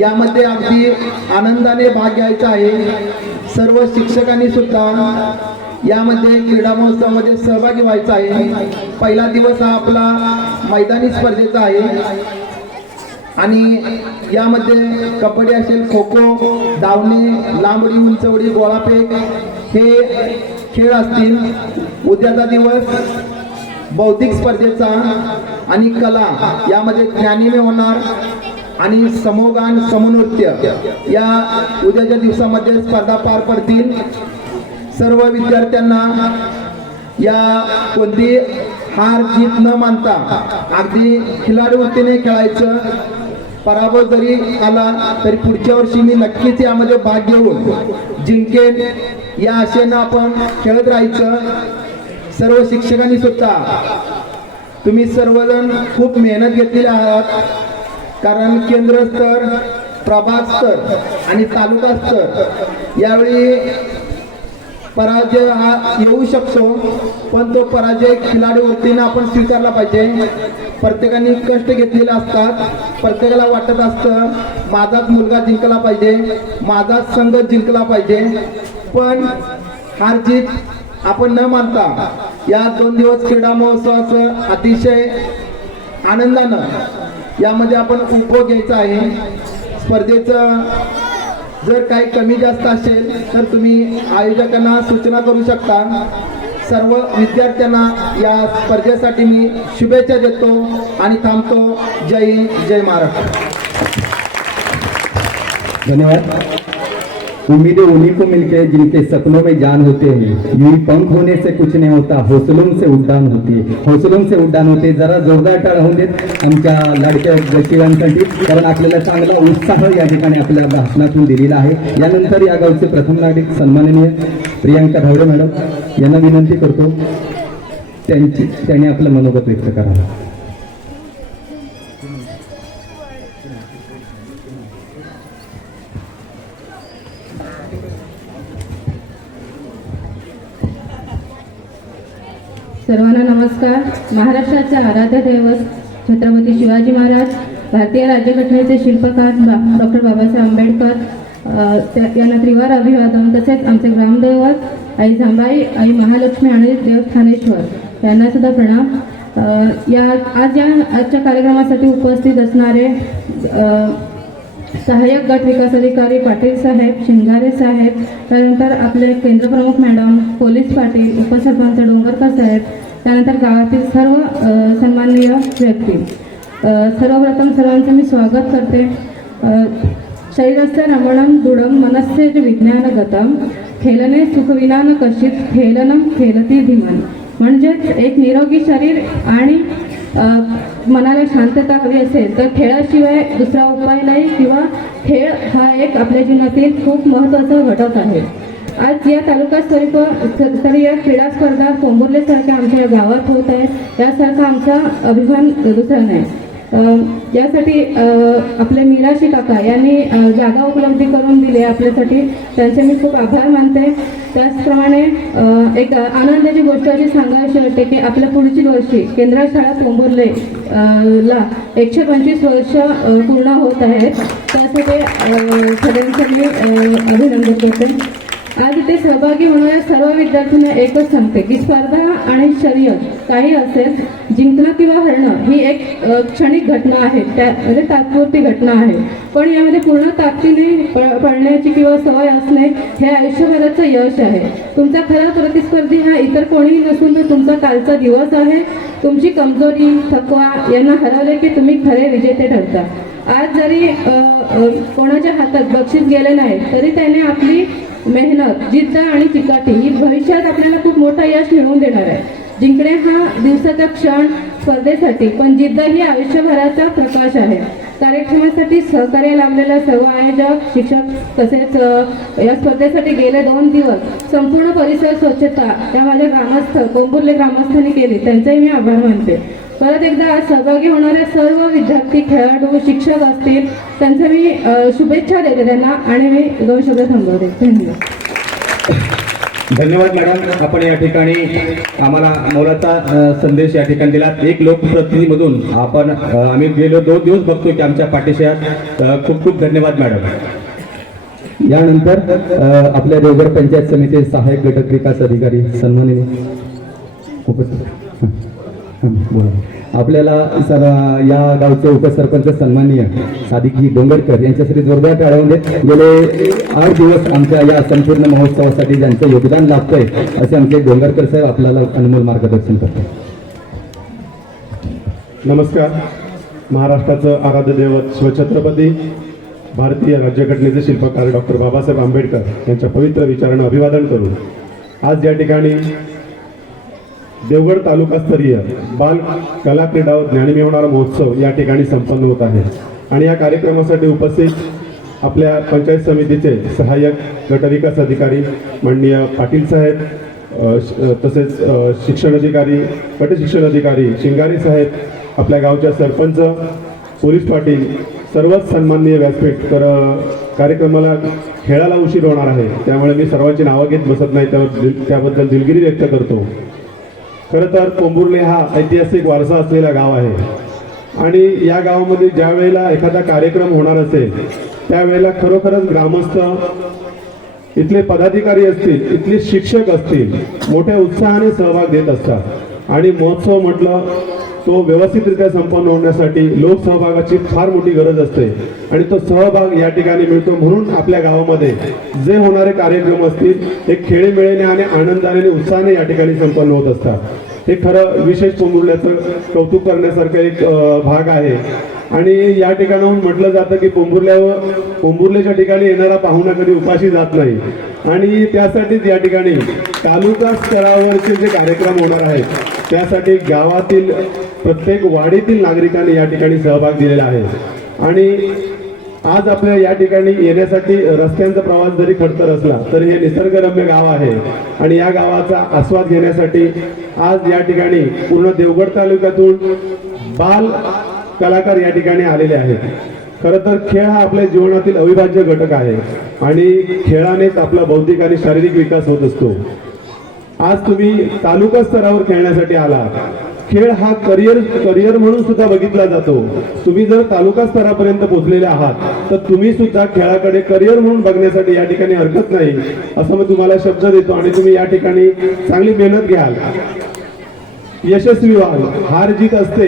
यामध्ये अगदी आनंदाने भाग घ्यायचा आहे. सर्व शिक्षकांनी सुद्धा यामध्ये क्रीडा महोत्सवामध्ये सहभागी व्हायचा आहे. पहिला दिवस हा आपला मैदानी स्पर्धेचा आहे आणि यामध्ये कबड्डी असेल, खो खो, धावणे, लांब उडी, उंच उडी, गोळाफेक हे खेळ असतील. उद्याचा दिवस बौद्धिक स्पर्धेचा आणि कला यामध्ये ज्ञानीमे होणार आणि समूहगान, समनृत्य या उद्याच्या दिवसामध्ये स्पर्धा पार पडतील. सर्व विद्यार्थ्यांना या कोणती हार जीत न मानता अगदी खिलाडी वृत्तीने खेळायचं. पराभव जरी आला तरी पुढच्या वर्षी मी नक्कीच यामध्ये भाग घेऊन जिंकेन या आशेनं आपण खेळत राहायचं. सर्व शिक्षकांनी सुद्धा तुम्ही सर्वजण खूप मेहनत घेतलेली आहात, कारण केंद्र स्तर, प्रभाग स्तर आणि तालुका स्तर यावेळी पराजय हा येऊ शकतो, पण तो पराजय खिलाडी वृत्तीने आपण स्वीकारला पाहिजे. प्रत्येकाने कष्ट घेतलेले असतात, प्रत्येकाला वाटत असतं माझाच मुलगा जिंकला पाहिजे, माझाच संघ जिंकला पाहिजे, पण हार जीत आपण न मानता या 2 दिवस क्रीडा महोत्सवाचं अतिशय आनंदानं यामध्ये आपण उपभोग घ्यायचा आहे. स्पर्धेचं जर काही कमी जास्त असेल तर तुम्ही आयोजकांना सूचना करू शकता. सर्व विद्यार्थ्यांना या स्पर्धेसाठी मी शुभेच्छा देतो आणि थांबतो. जय हिंद, जय महाराष्ट्र. धन्यवाद. उम्मीदें उन्हीं को मिलके जिनके सपनों में जान होते हैं. यूं ही पंख होने से कुछ नहीं होता, हौसलों से उड्डाण होते, हौसलों से उड्डाण होते. जरा जोरदार टाळ्या होऊन देत आमच्या लाडक्या गशिवांसाठी, कारण आपल्याला चांगला उत्साह या ठिकाणी आपल्या भाषणातून दिलेला आहे. यानंतर या गावचे प्रथम नागरिक सन्माननीय प्रियंका धावडे मॅडम यांना विनंती करतो त्यांनी आपलं मनोगत व्यक्त करावं. सर्वांना नमस्कार. महाराष्ट्राचे आराध्य दैवत छत्रपती शिवाजी महाराज भारतीय राज्यघटनेचे शिल्पकार डॉक्टर बाबासाहेब आंबेडकर यांना त्रिवार अभिवादन. तसेच आमचे ग्रामदैवत आई झांबाई, आई महालक्ष्मी आणि देव ठाणेश्वर यांना सुद्धा प्रणाम. आजच्या कार्यक्रमासाठी उपस्थित असणारे सहाय्यक गट विकास अधिकारी पाटील साहेब, शिंगारे साहेब, त्यानंतर आपले केंद्रप्रमुख मॅडम, पोलीस पाटील, उपसरपंच डोंगरकर साहेब, त्यानंतर गावातील सर्व सन्माननीय व्यक्ती, सर्वप्रथम सर्वांचे मी स्वागत करते. शरीरस्य रमणं दृढं मनस्य च विज्ञानगतं खेलने सुखविना न कशित खेलनं खेलती धीमन. म्हणजेच एक निरोगी शरीर आणि मनाला शांतता हवी असेल तर खेळाशिवाय दुसरा उपाय नाही, किंवा खेळ हा एक आपल्या जीवनातील खूप महत्त्वाचा घटक आहे. आज या तालुकास्तरीय क्रीडा स्पर्धा पोंबुर्लेसारख्या आमच्या या गावात होत आहेत. यासारखा आमचा अभिमान दुसरा नाही. यासाठी आपले मीराशी काका यांनी जागा उपलब्धी करून दिली आपल्यासाठी, त्यांचे मी खूप आभार मानते. त्याचप्रमाणे एक आनंदाची गोष्ट अशी सांगायची वाटते की आपल्या पुढच्या वर्षी केंद्र शाळा पोंबुर्ले ला 125 वर्ष पूर्ण होत आहेत. त्यासाठी सगळ्यांचं मी अभिनंदन करते. आज इथे सहभागी होणाऱ्या सर्व विद्यार्थ्यांना एकच सांगते की स्पर्धा आणि शर्यत काही असेल, जिंकणं किंवा हरणं ही एक क्षणिक घटना आहे, म्हणजे तात्पुरती घटना आहे. पण यामध्ये पूर्ण ताकदीने पळण्याची किंवा सवय असणे हे आयुष्यभराचं यश आहे. तुमचा खरा प्रतिस्पर्धी हा इतर कोणीही नसून तो तुमचा कालचा दिवस आहे. तुमची कमजोरी, थकवा यांना हरवले की तुम्ही खरे विजेते ठरता. आज जरी कोणाच्या हातात बक्षीस गेले नाही तरी त्याने आपली मेहनत, जिद्द आणि चिकाटी ही भविष्यात आपल्याला खूप मोठं यश मिळवून देणार आहे. जिंकणे हा दिवसाचा क्षण स्पर्धेसाठी, पण जिद्द ही आयुष्यभराचा प्रकाश आहे. कार्यक्रमासाठी सहकार्य लाभलेल्या सर्व आयोजक, शिक्षक तसेच या स्पर्धेसाठी गेले 2 दिवस संपूर्ण परिसर स्वच्छता या माझ्या पोंबुर्ले ग्रामस्थांनी केली, त्यांचेही मी आभार मानते. परत एकदा आज सहभागी होणारे सर्व विद्यार्थी, खेळाडू, शिक्षक असतील त्यांचं मी शुभेच्छा देते त्यांना, आणि मी 2 शब्द थांबवते. धन्यवाद. धन्यवाद मॅडम, आपण या ठिकाणी आम्हाला मोलाचा संदेश या ठिकाणी दिला. एक लोकप्रतिनिधीमधून आम्ही गेलो 2 दिवस बघतोय की आमच्या पाठीशी आहात. खूप खूप धन्यवाद मॅडम. यानंतर आपल्या देवगड पंचायत समितीचे सहाय्यक गट विकास अधिकारी सन्माननीय आपल्याला या गावचे उपसरपंच सन्माननीय सादिकजी डोंगरकर यांच्यासाठी जोरदार टाळ्या देत. गेले 8 दिवस आमच्या या संपूर्ण महोत्सवासाठी ज्यांचं योगदान लाभतंय असे आमचे डोंगरकर साहेब आपल्याला अनमोल मार्गदर्शन करतात. नमस्कार. महाराष्ट्राचं आराध्य दैवत शिवछत्रपती भारतीय राज्यघटनेचे शिल्पकार डॉक्टर बाबासाहेब आंबेडकर यांच्या पवित्र विचारांना अभिवादन करून आज या ठिकाणी देवगड तालुकास्तरीय बाल कला क्रीडा व ज्ञान मिळवणारा महोत्सव या ठिकाणी संपन्न होत आहे. आणि या कार्यक्रमासाठी उपस्थित आपल्या पंचायत समितीचे सहाय्यक गटविकास अधिकारी माननीय पाटील साहेब, तसेच शिक्षण अधिकारी, गट शिक्षण अधिकारी शिंगारे साहेब, आपल्या गावच्या सरपंच, पोलीस पाटील, सर्वच सन्माननीय व्यासपीठ. तर कार्यक्रमाला खेळाला उशीर होणार आहे, त्यामुळे मी सर्वांची नावं घेत बसत नाही, त्याबद्दल दिलगिरी व्यक्त करतो. खरं तर पोंबुर्ले हा ऐतिहासिक वारसा असलेला गाव आहे, आणि या गावामध्ये ज्या वेळेला एखादा कार्यक्रम होणार असेल त्यावेळेला खरोखरच ग्रामस्थ, इथले पदाधिकारी असतील, इथले शिक्षक असतील, मोठ्या उत्साहाने सहभाग देत असतात. आणि महोत्सव म्हटलं तो व्यवस्थितरित्या संपन्न होण्यासाठी लोकसहभागाची फार मोठी गरज असते, आणि तो सहभाग या ठिकाणी मिळतो. म्हणून आपल्या गावामध्ये जे होणारे कार्यक्रम असतील ते खेळीमेळीने आणि आनंदाने आणि उत्साहाने या ठिकाणी संपन्न होत असतात. हे खरं विशेष पोंबुर्ल्याचं कौतुक करण्यासारखं एक भाग आहे. आणि या ठिकाणाहून म्हटलं जातं की पोंबुर्ल्याच्या ठिकाणी येणारा पाहुणा कधी उपाशी जात नाही, आणि त्यासाठीच या ठिकाणी तालुका स्तरावरचे जे कार्यक्रम होणार आहेत त्यासाठी गावातील प्रत्येक वाडीतील नागरिकांनी या ठिकाणी सहभाग दिलेला आहे. आणि आज आपल्या या ठिकाणी येण्यासाठी रस्त्यांचा प्रवास जरी खडतर असला तरी हे निसर्गरम्य गाव आहे, आणि या गावाचा आस्वाद घेण्यासाठी आज या ठिकाणी पूर्ण देवगड तालुक्यातून बाल कलाकार या ठिकाणी आलेले आहेत. खरं तर खेळ हा आपल्या जीवनातील अविभाज्य घटक आहे, आणि खेळानेच आपला बौद्धिक आणि शारीरिक विकास होत असतो. आज तुम्ही तालुका स्तरावर खेळण्यासाठी आला, खेळ हा करिअर म्हणून सुद्धा बघितला जातो. तुम्ही जर तालुका स्तरापर्यंत पोहोचलेले आहात तर तुम्ही सुद्धा खेळाकडे करिअर म्हणून बघण्यासाठी या ठिकाणी हरकत नाही असं मी तुम्हाला शब्द देतो आणि तुम्ही या ठिकाणी चांगली मेहनत घ्याल. यशस्वी व्हाल. हार जीत असते,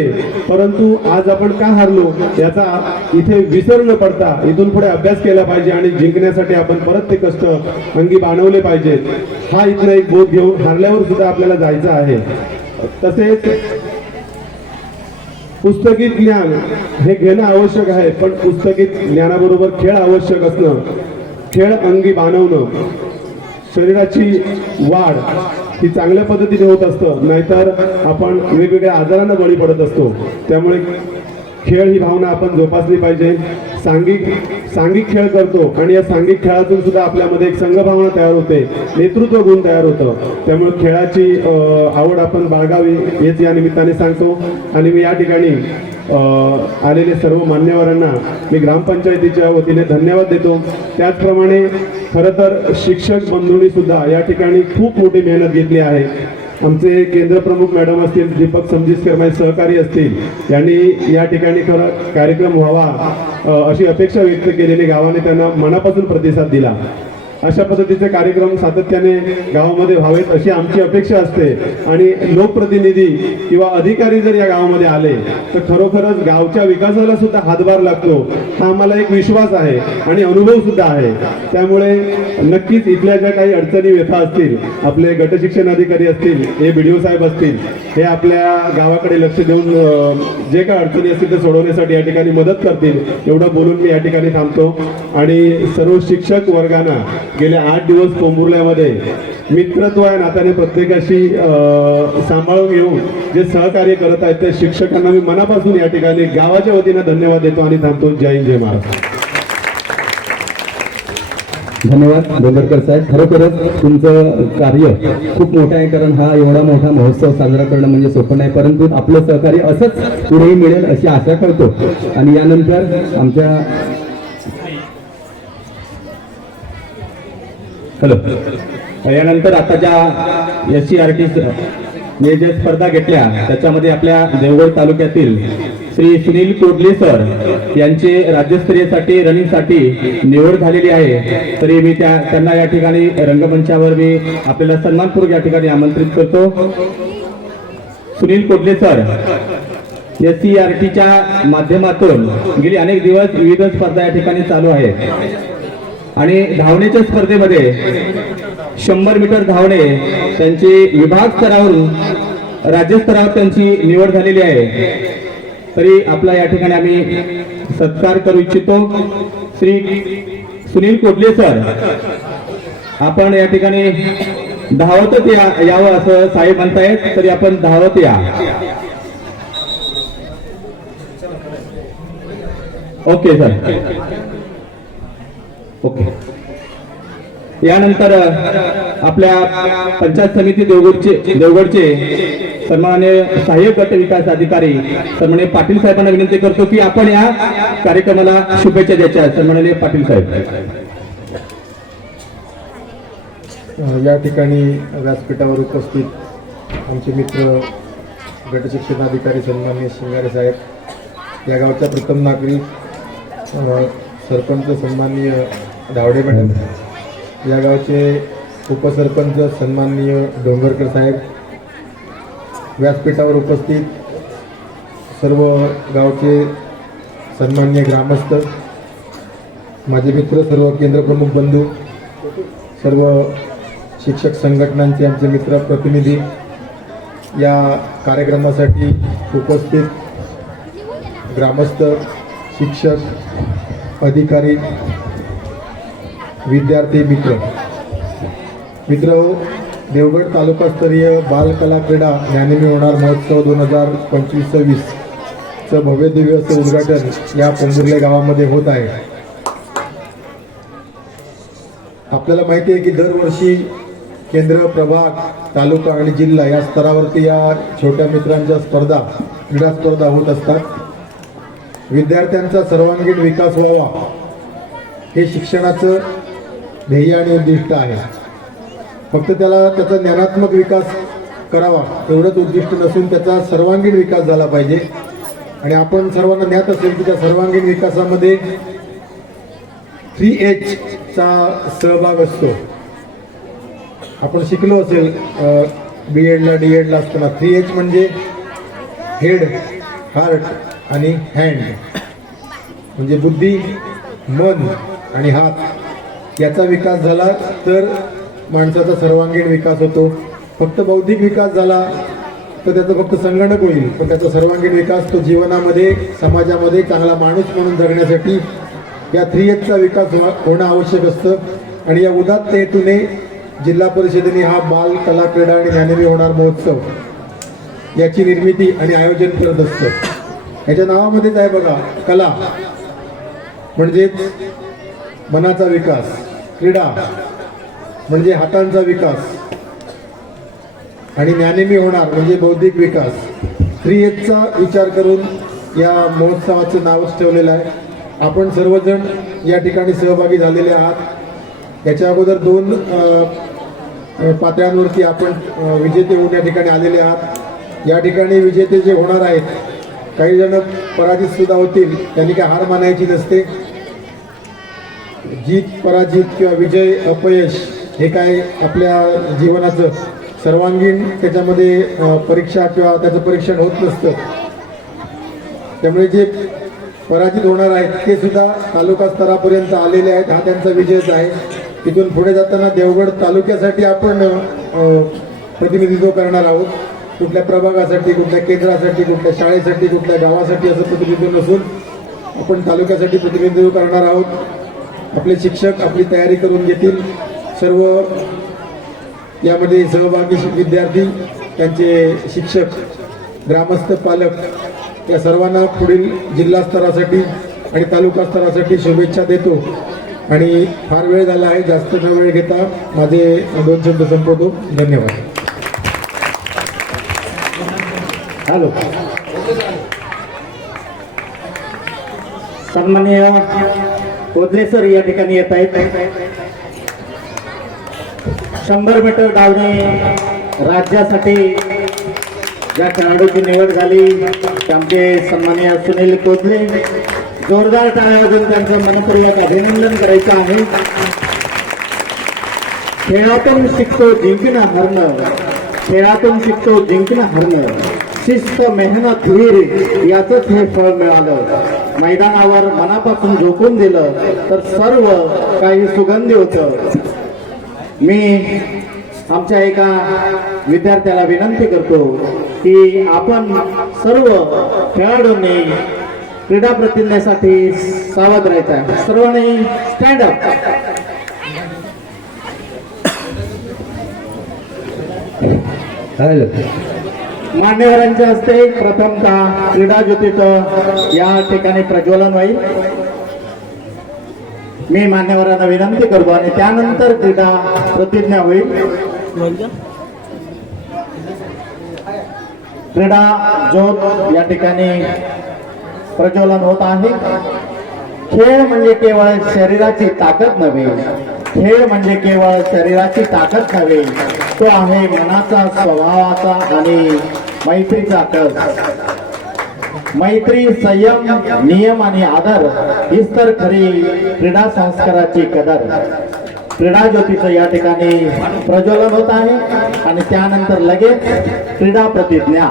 परंतु आज आपण का हारलो याचा इथे विसर न पडता इथून पुढे अभ्यास केला पाहिजे आणि जिंकण्यासाठी आपण परत ते कष्ट अंगी बाणवले पाहिजेत. हा इथला एक बोध घेऊन हारल्यावर सुद्धा आपल्याला जायचं आहे. तसेच पुस्तकी ज्ञान हे घेणं आवश्यक आहे, पण पुस्तकी ज्ञानाबरोबर खेळ आवश्यक असणं. खेळ अंगी बाणवणं, शरीराची वाढ ही चांगल्या पद्धतीने होत असतं, नाहीतर आपण वेगवेगळ्या आजारांना बळी पडत असतो. त्यामुळे खेळ ही भावना आपण जोपासली पाहिजे. सांघिक खेळ करतो आणि या सांघिक खेळातून सुद्धा आपल्यामध्ये एक संघभावना तयार होते, नेतृत्व गुण तयार होतं. त्यामुळे खेळाची आवड आपण बाळगावी हेच या निमित्ताने सांगतो. आणि मी या ठिकाणी आलेले सर्व मान्यवरांना मी ग्रामपंचायतीच्या वतीने धन्यवाद देतो. त्याचप्रमाणे खरं तर शिक्षक बंधूंनी सुद्धा या ठिकाणी खूप मोठी मेहनत घेतली आहे. आमचे केंद्र प्रमुख मॅडम असतील, दीपक समजिस्कर माझे सहकारी असतील, यांनी या ठिकाणी खरं कार्यक्रम व्हावा अशी अपेक्षा व्यक्त केलेली, गावाने त्यांना मनापासून प्रतिसाद दिला. अशा पद्धतीचे कार्यक्रम सातत्याने गावामध्ये व्हावेत अशी आमची अपेक्षा असते. आणि लोकप्रतिनिधी किंवा अधिकारी जर या गावामध्ये आले तर खरोखरच गावच्या विकासाला सुद्धा हातभार लागतो, हा आम्हाला एक विश्वास आहे आणि अनुभव सुद्धा आहे. त्यामुळे नक्कीच इथल्या ज्या काही अडचणी व्यथा असतील, आपले गटशिक्षण अधिकारी असतील, हे BDO साहेब असतील, हे आपल्या गावाकडे लक्ष देऊन जे काही अडचणी असतील ते सोडवण्यासाठी या ठिकाणी मदत करतील एवढं बोलून मी या ठिकाणी थांबतो. आणि सर्व शिक्षक वर्गांना गेले 8 दिवस पोंभुर्ल्यामध्ये मित्रत्व या नात्याने प्रत्येकाशी सांभाळून घेऊन जे सहकार्य करत आहेत त्या शिक्षकांना मी मनापासून या ठिकाणी गावाच्या वतीनं धन्यवाद देतो आणि थांबतो. जय हिंद, जय महाराष्ट्र. धन्यवाद डोंगरकर साहेब. खरोखरच तुमचं कार्य खूप मोठं आहे, कारण हा एवढा मोठा महोत्सव साजरा करणं म्हणजे सोपं नाही, परंतु आपलं सहकार्य असंच पुढेही मिळेल अशी आशा करतो. आणि यानंतर आमच्या यानंतर आता ज्या SCRT जे स्पर्धा घेतल्या त्याच्यामध्ये आपल्या देवगड तालुक्यातील श्री सुनील कोडले सर यांचे राज्यस्तरीयसाठी रनिंगसाठी निवड झालेली आहे. तरी मी त्यांना या ठिकाणी रंगमंचावर मी आपल्याला सन्मानपूर्वक या ठिकाणी आमंत्रित करतो. सुनील कोडले सर SCRTच्या माध्यमातून गेली अनेक दिवस विविध स्पर्धा या ठिकाणी चालू आहेत आणि धावण्याच्या स्पर्धेमध्ये 100 मीटर धावणे त्यांची विभाग स्तरावरून राज्यस्तरावर त्यांची निवड झालेली आहे. तरी आपला या ठिकाणी आम्ही सत्कार करू इच्छितो. श्री सुनील कोडले सर, आपण या ठिकाणी धावतच यावं असं साहेब म्हणतायत, तरी आपण धावत या. Okay sir, okay. यानंतर आपल्या पंचायत समिती देवगडचे सन्माननीय सहाय्यक गट विकास अधिकारी सन्माननीय पाटील साहेबांना विनंती करतो की आपण या कार्यक्रमाला शुभेच्छा द्यायच्या. सन्माननीय पाटील साहेब. या ठिकाणी व्यासपीठावर उपस्थित आमचे मित्र गटशिक्षण अधिकारी सन्माननीय शिंगारे साहेब, या गावच्या प्रथम नागरिक सरपंच सन्माननीय धावडे मॅडम, या गावचे उपसरपंच सन्माननीय डोंगरकर साहेब, व्यासपीठावर उपस्थित सर्व गावचे सन्माननीय ग्रामस्थ, माझे मित्र, सर्व केंद्रप्रमुख बंधू, सर्व शिक्षक संघटनांचे आमचे मित्र प्रतिनिधी, या कार्यक्रमासाठी उपस्थित ग्रामस्थ, शिक्षक, अधिकारी, विद्यार्थी मित्र, देवगड तालुकास्तरीय बालकला क्रीडा ज्ञानमी होणार महोत्सव 2025-26 चं भव्य दिव्य असं उद्घाटन या पोंभुर्ले गावामध्ये होत आहे. आपल्याला माहिती आहे की दरवर्षी केंद्र, प्रभाग, तालुका आणि जिल्हा या स्तरावरती या छोट्या मित्रांच्या स्पर्धा, क्रीडा स्पर्धा होत असतात. विद्यार्थ्यांचा सर्वांगीण विकास व्हावा हे शिक्षणाचं ध्येय आणि उद्दिष्ट आहे. फक्त त्याचा ज्ञानात्मक विकास करावा एवढंच उद्दिष्ट नसून त्याचा सर्वांगीण विकास झाला पाहिजे. आणि आपण सर्वांना ज्ञात असेल की त्या सर्वांगीण विकासामध्ये 3H चा सहभाग असतो. आपण शिकलो असेल BEdला DEdला असताना 3H म्हणजे हेड, हार्ट आणि हँड, म्हणजे बुद्धी, मन आणि हात याचा विकास झाला तर माणसाचा सर्वांगीण विकास होतो. फक्त बौद्धिक विकास झाला तर त्याचा फक्त संगणक होईल, पण त्याचा सर्वांगीण विकास तो जीवनामध्ये समाजामध्ये चांगला माणूस म्हणून जगण्यासाठी या 3H चा विकास होणं आवश्यक असतं. आणि या उदात्त हेतूने जिल्हा परिषदेने हा बाल कला क्रीडा आणि ज्ञानवी होणार महोत्सव याची निर्मिती आणि आयोजन करत असतं. याच्या नावामध्येच आहे बघा, कला म्हणजेच मनाचा विकास, क्रीडा म्हणजे हातांचा विकास आणि ज्ञानेमी होणार म्हणजे बौद्धिक विकास. 3H चा विचार करून या महोत्सवाचं नावच ठेवलेलं आहे. आपण सर्वजण या ठिकाणी सहभागी झालेले आहात. याच्या अगोदर 2 पातळ्यांवरती आपण विजेते होऊन या ठिकाणी आलेले आहात. या ठिकाणी विजेते जे होणार आहेत, काही जण पराजित सुद्धा होतील, त्यांनी काय हार मानायची नसते. जीत पराजित किंवा विजय अपयश हे काय आपल्या जीवनाचं सर्वांगीण त्याच्यामध्ये परीक्षा किंवा त्याचं परीक्षण होत नसतं. त्यामुळे जे पराजित होणार आहेत ते सुद्धा तालुका स्तरापर्यंत आलेले आहेत, हा त्यांचा विजयच आहे. तिथून पुढे जाताना देवगड तालुक्यासाठी आपण प्रतिनिधित्व करणार आहोत. कुठल्या प्रभागासाठी, कुठल्या केंद्रासाठी, कुठल्या शाळेसाठी, कुठल्या गावासाठी असं प्रतिनिधित्व नसून आपण तालुक्यासाठी प्रतिनिधित्व करणार आहोत. आपले शिक्षक आपली तयारी करून घेतील. सर्व यामध्ये सहभागी विद्यार्थी, त्यांचे शिक्षक, ग्रामस्थ, पालक या सर्वांना पुढील जिल्हा स्तरासाठी आणि तालुका स्तरासाठी शुभेच्छा देतो. आणि फार वेळ झाला आहे, जास्त न वेळ घेता माझे 2 शब्द संपवतो. धन्यवाद. हॅलो, सन्माननीय कोदले सर या ठिकाणी येत आहेत. 100 मीटर धावणे राज्यासाठी ज्या खेळाडूची निवड झाली त्यामध्ये सन्माननीय सुनील कोदले, जोरदार टाळ्या वाजवून त्यांचं मनपूर्वक अभिनंदन करायचं आहे. खेळातून शिकतो जिंकणं हरणं, खेळातून शिकतो जिंकणं हरणं, शिस्त, मेहनत, धीर याचंच हे फळ मिळालं. मैदानावर मनापासून झोकून दिलं तर सर्व काही सुगंधी होतं. मी आमच्या एका विद्यार्थ्याला विनंती करतो की आपण सर्व खेळाडूंनी क्रीडा प्रतिज्ञेसाठी सावध राहायचं आहे. सर्वांनी स्टँड अप. मान्यवरांच्या हस्ते प्रथमतः क्रीडा ज्योतीचं या ठिकाणी प्रज्वलन होईल. मी मान्यवरांना विनंती करतो आणि त्यानंतर क्रीडा प्रतिज्ञा होईल. क्रीडा ज्योत या ठिकाणी प्रज्वलन होत आहे. खेळ म्हणजे केवळ शरीराची ताकद नव्हे, खेळ म्हणजे केवळ शरीराची ताकद नव्हे, तो आहे मनाचा, स्वभावाचा आणि मैत्रीचा कस. मैत्री, संयम, नियम आणि आदर हीच तर खरी क्रीडा संस्काराची कदर. क्रीडा ज्योतीचं या ठिकाणी प्रज्वलन होत आहे आणि त्यानंतर लगेच क्रीडा प्रतिज्ञा.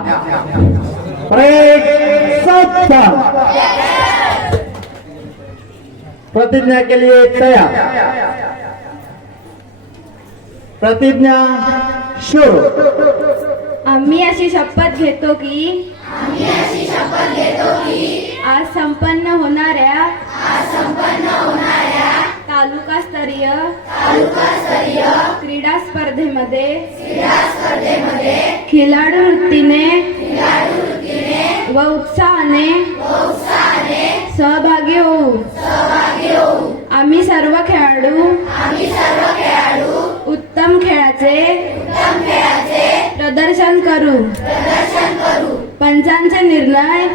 प्रतिज्ञा के लिए तैयार. प्रतिज्ञा शुरू. आम्ही अशी शपथ घेतो की आज संपन्न होणाऱ्या तालुकास्तरीय क्रीडा स्पर्धेमध्ये खिलाडू वृत्तीने व उत्साहाने सहभागी होऊ. आम्ही सर्व खेळाडू उत्तम खेळाचे प्रदर्शन करू. पंचांचे निर्णय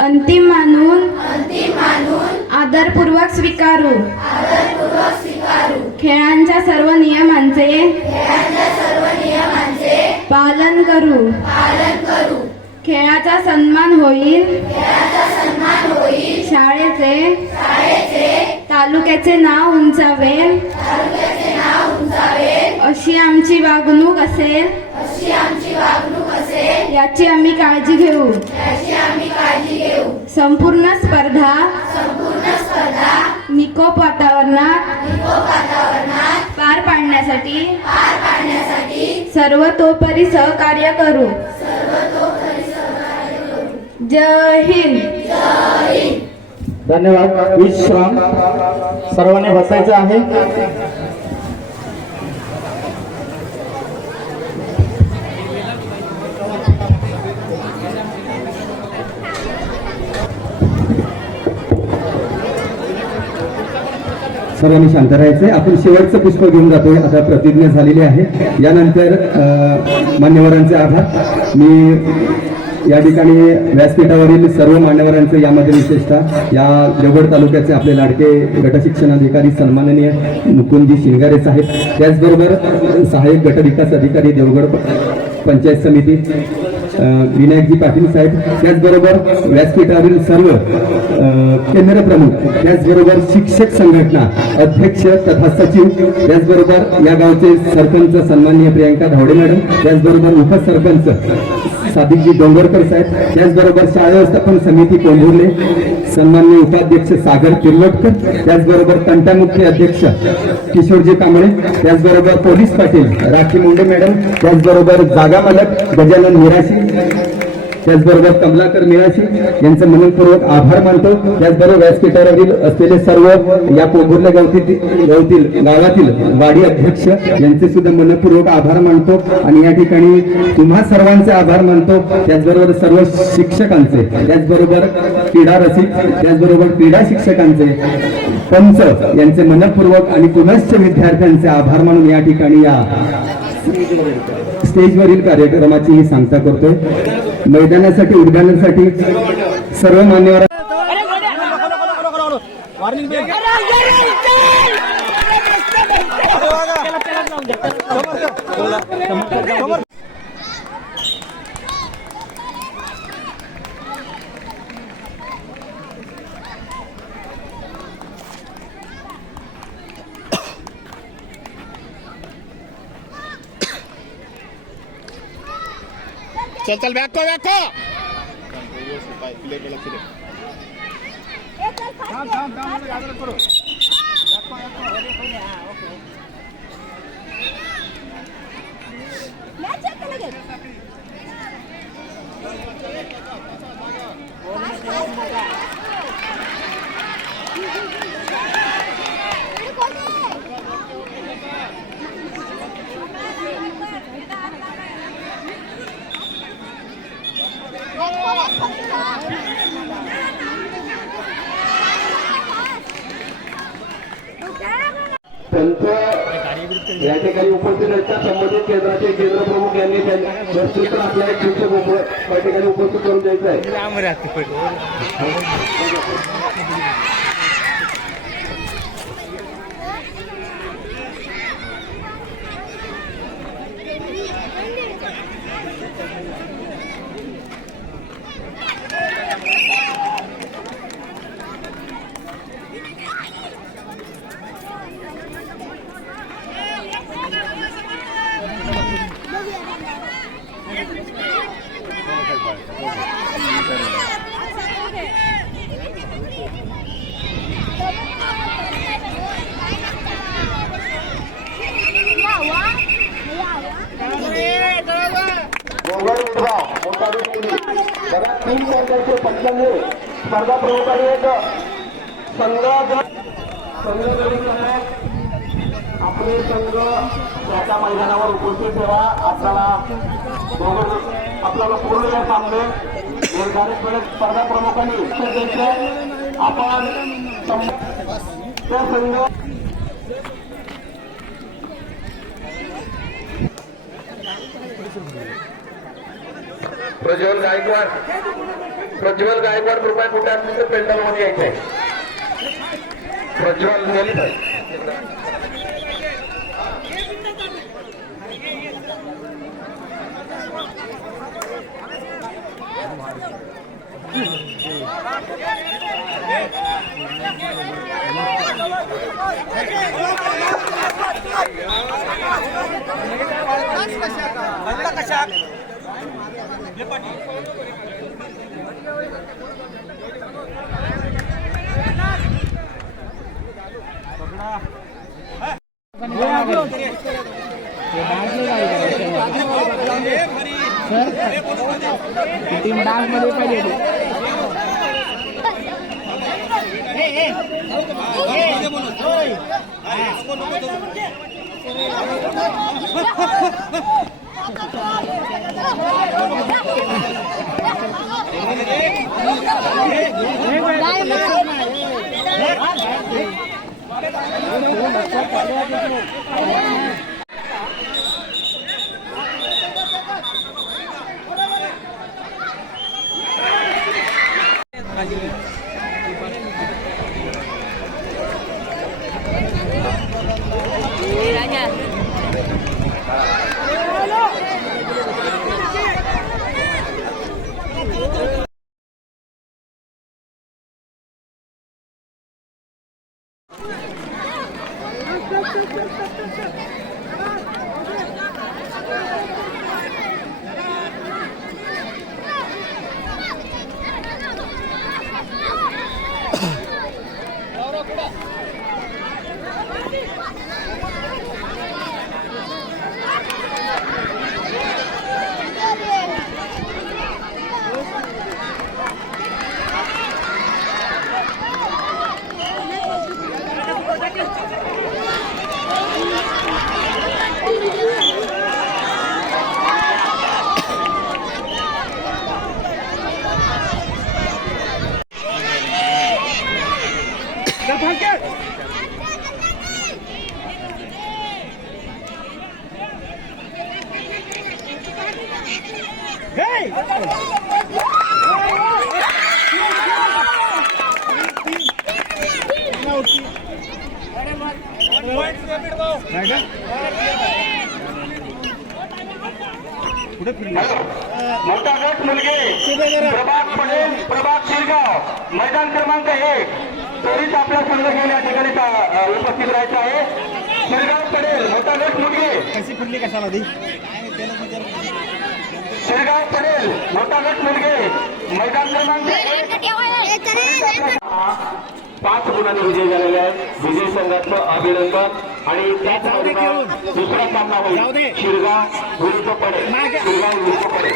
अंतिम मानून आदरपूर्वक स्वीकारू. खेळांच्या सर्व नियमांचे पालन करू खेळाचा सन्मान होईल शाळेचे तालुक्याचे नाव उंचावेल अशी आमची वागणूक असेल याची आम्ही काळजी घेऊ संपूर्ण स्पर्धा निकोप वातावरणात पार पाडण्यासाठी सर्वतोपरी सहकार्य करू जय हिंद धन्यवाद. विश्राम. सर्वांनी बसायचं आहे. सर्वांनी शांत राहायचंय. आपण शेवटचं पुष्प घेऊन जातोय. आता प्रतिज्ञा झालेली आहे. यानंतर मान्यवरांचे आभार. मी या ठिकाणी व्यासपीठावरील सर्व मान्यवरांचे, यामध्ये विशेषतः या देवगड तालुक्याचे आपले लाडके गटशिक्षणाधिकारी सन्माननीय मुकुंदजी शिंगारे साहेब, त्याचबरोबर सहाय्यक गटविकास अधिकारी देवगड पंचायत समिती विनायकजी पाटील साहेब, त्याचबरोबर व्यासपीठावरील सर्व केंद्र प्रमुख, त्याचबरोबर शिक्षक संघटना अध्यक्ष तथा सचिव, त्याचबरोबर या गावचे सरपंच सन्माननीय प्रियंका धावडे मॅडम, त्याचबरोबर उपसरपंच सादिकजी डोंगरकर साहेब, त्याचबरोबर शाळा व्यवस्थापन समिती कोंढुर्ले सन्माननीय उपाध्यक्ष सागर तिरवटकर, त्याचबरोबर तंटामुख्य अध्यक्ष किशोरजी कांबळे, त्याचबरोबर पोलीस पाटील राखी मुंडे मॅडम, त्याचबरोबर जागा मालक गजानन मिराशी, त्याचबरोबर कमलाकर मिराशी यांचं मनपूर्वक आभार मानतो. त्याचबरोबर व्यासपीठावरील असलेले सर्व या कोंढुर्ले गावातील वाडी अध्यक्ष यांचे सुद्धा मनपूर्वक आभार मानतो आणि या ठिकाणी तुम्हा सर्वांचे आभार मानतो. त्याचबरोबर सर्व शिक्षकांचे, त्याचबरोबर क्रीडा रसिक, त्याचबरोबर क्रीडा शिक्षकांचे, पंच यांचे मनपूर्वक आणि पुनश्च विद्यार्थ्यांचे आभार मानून या ठिकाणी या स्टेजवरील कार्यक्रमाची ही सांगता करतोय. मैदानासाठी उद्घाटनासाठी सर्व मान्यवर चल बैठो बैठो. या ठिकाणी उपस्थित असतात संबंधित केंद्राचे केंद्र प्रमुख यांनी वस्तूंतर आपल्या एक शिक्षक या ठिकाणी उपस्थित करून द्यायचं आहे. तीन वर्गाचे पंचांनी स्पर्धा प्रमुखांनी एक संघ आपले संघ त्या मैदानावर उपस्थित ठेवा. आपल्याला पूर्ण वेळ थांबले. निर्धारित वेळेत स्पर्धा प्रमुखांनी आपण तो संघ प्रज्वल गायकवाड कृपया कुठे असतील तर पेंडॉल मध्ये यायचंय. प्रज्वल नेली मोठा गट मुलगे प्रभाग पटेल प्रभाग शिरगाव मैदान क्रमांक 1 त्वरित आपला संघ घेऊन या ठिकाणी उपस्थित राहायचं आहे. शिरगाव पटेल मोठा गट मुलगे शिरगाव पटेल मोठा गट मुलगे मैदान क्रमांक 1 5 गुणांनी विजय झालेले आहेत. विजय संघाचं अभिनंदन. आणि त्याच दुसरा सामना होईल शिरगाव विरुद्ध पडेल. शिरगाव विरुद्ध पडेल.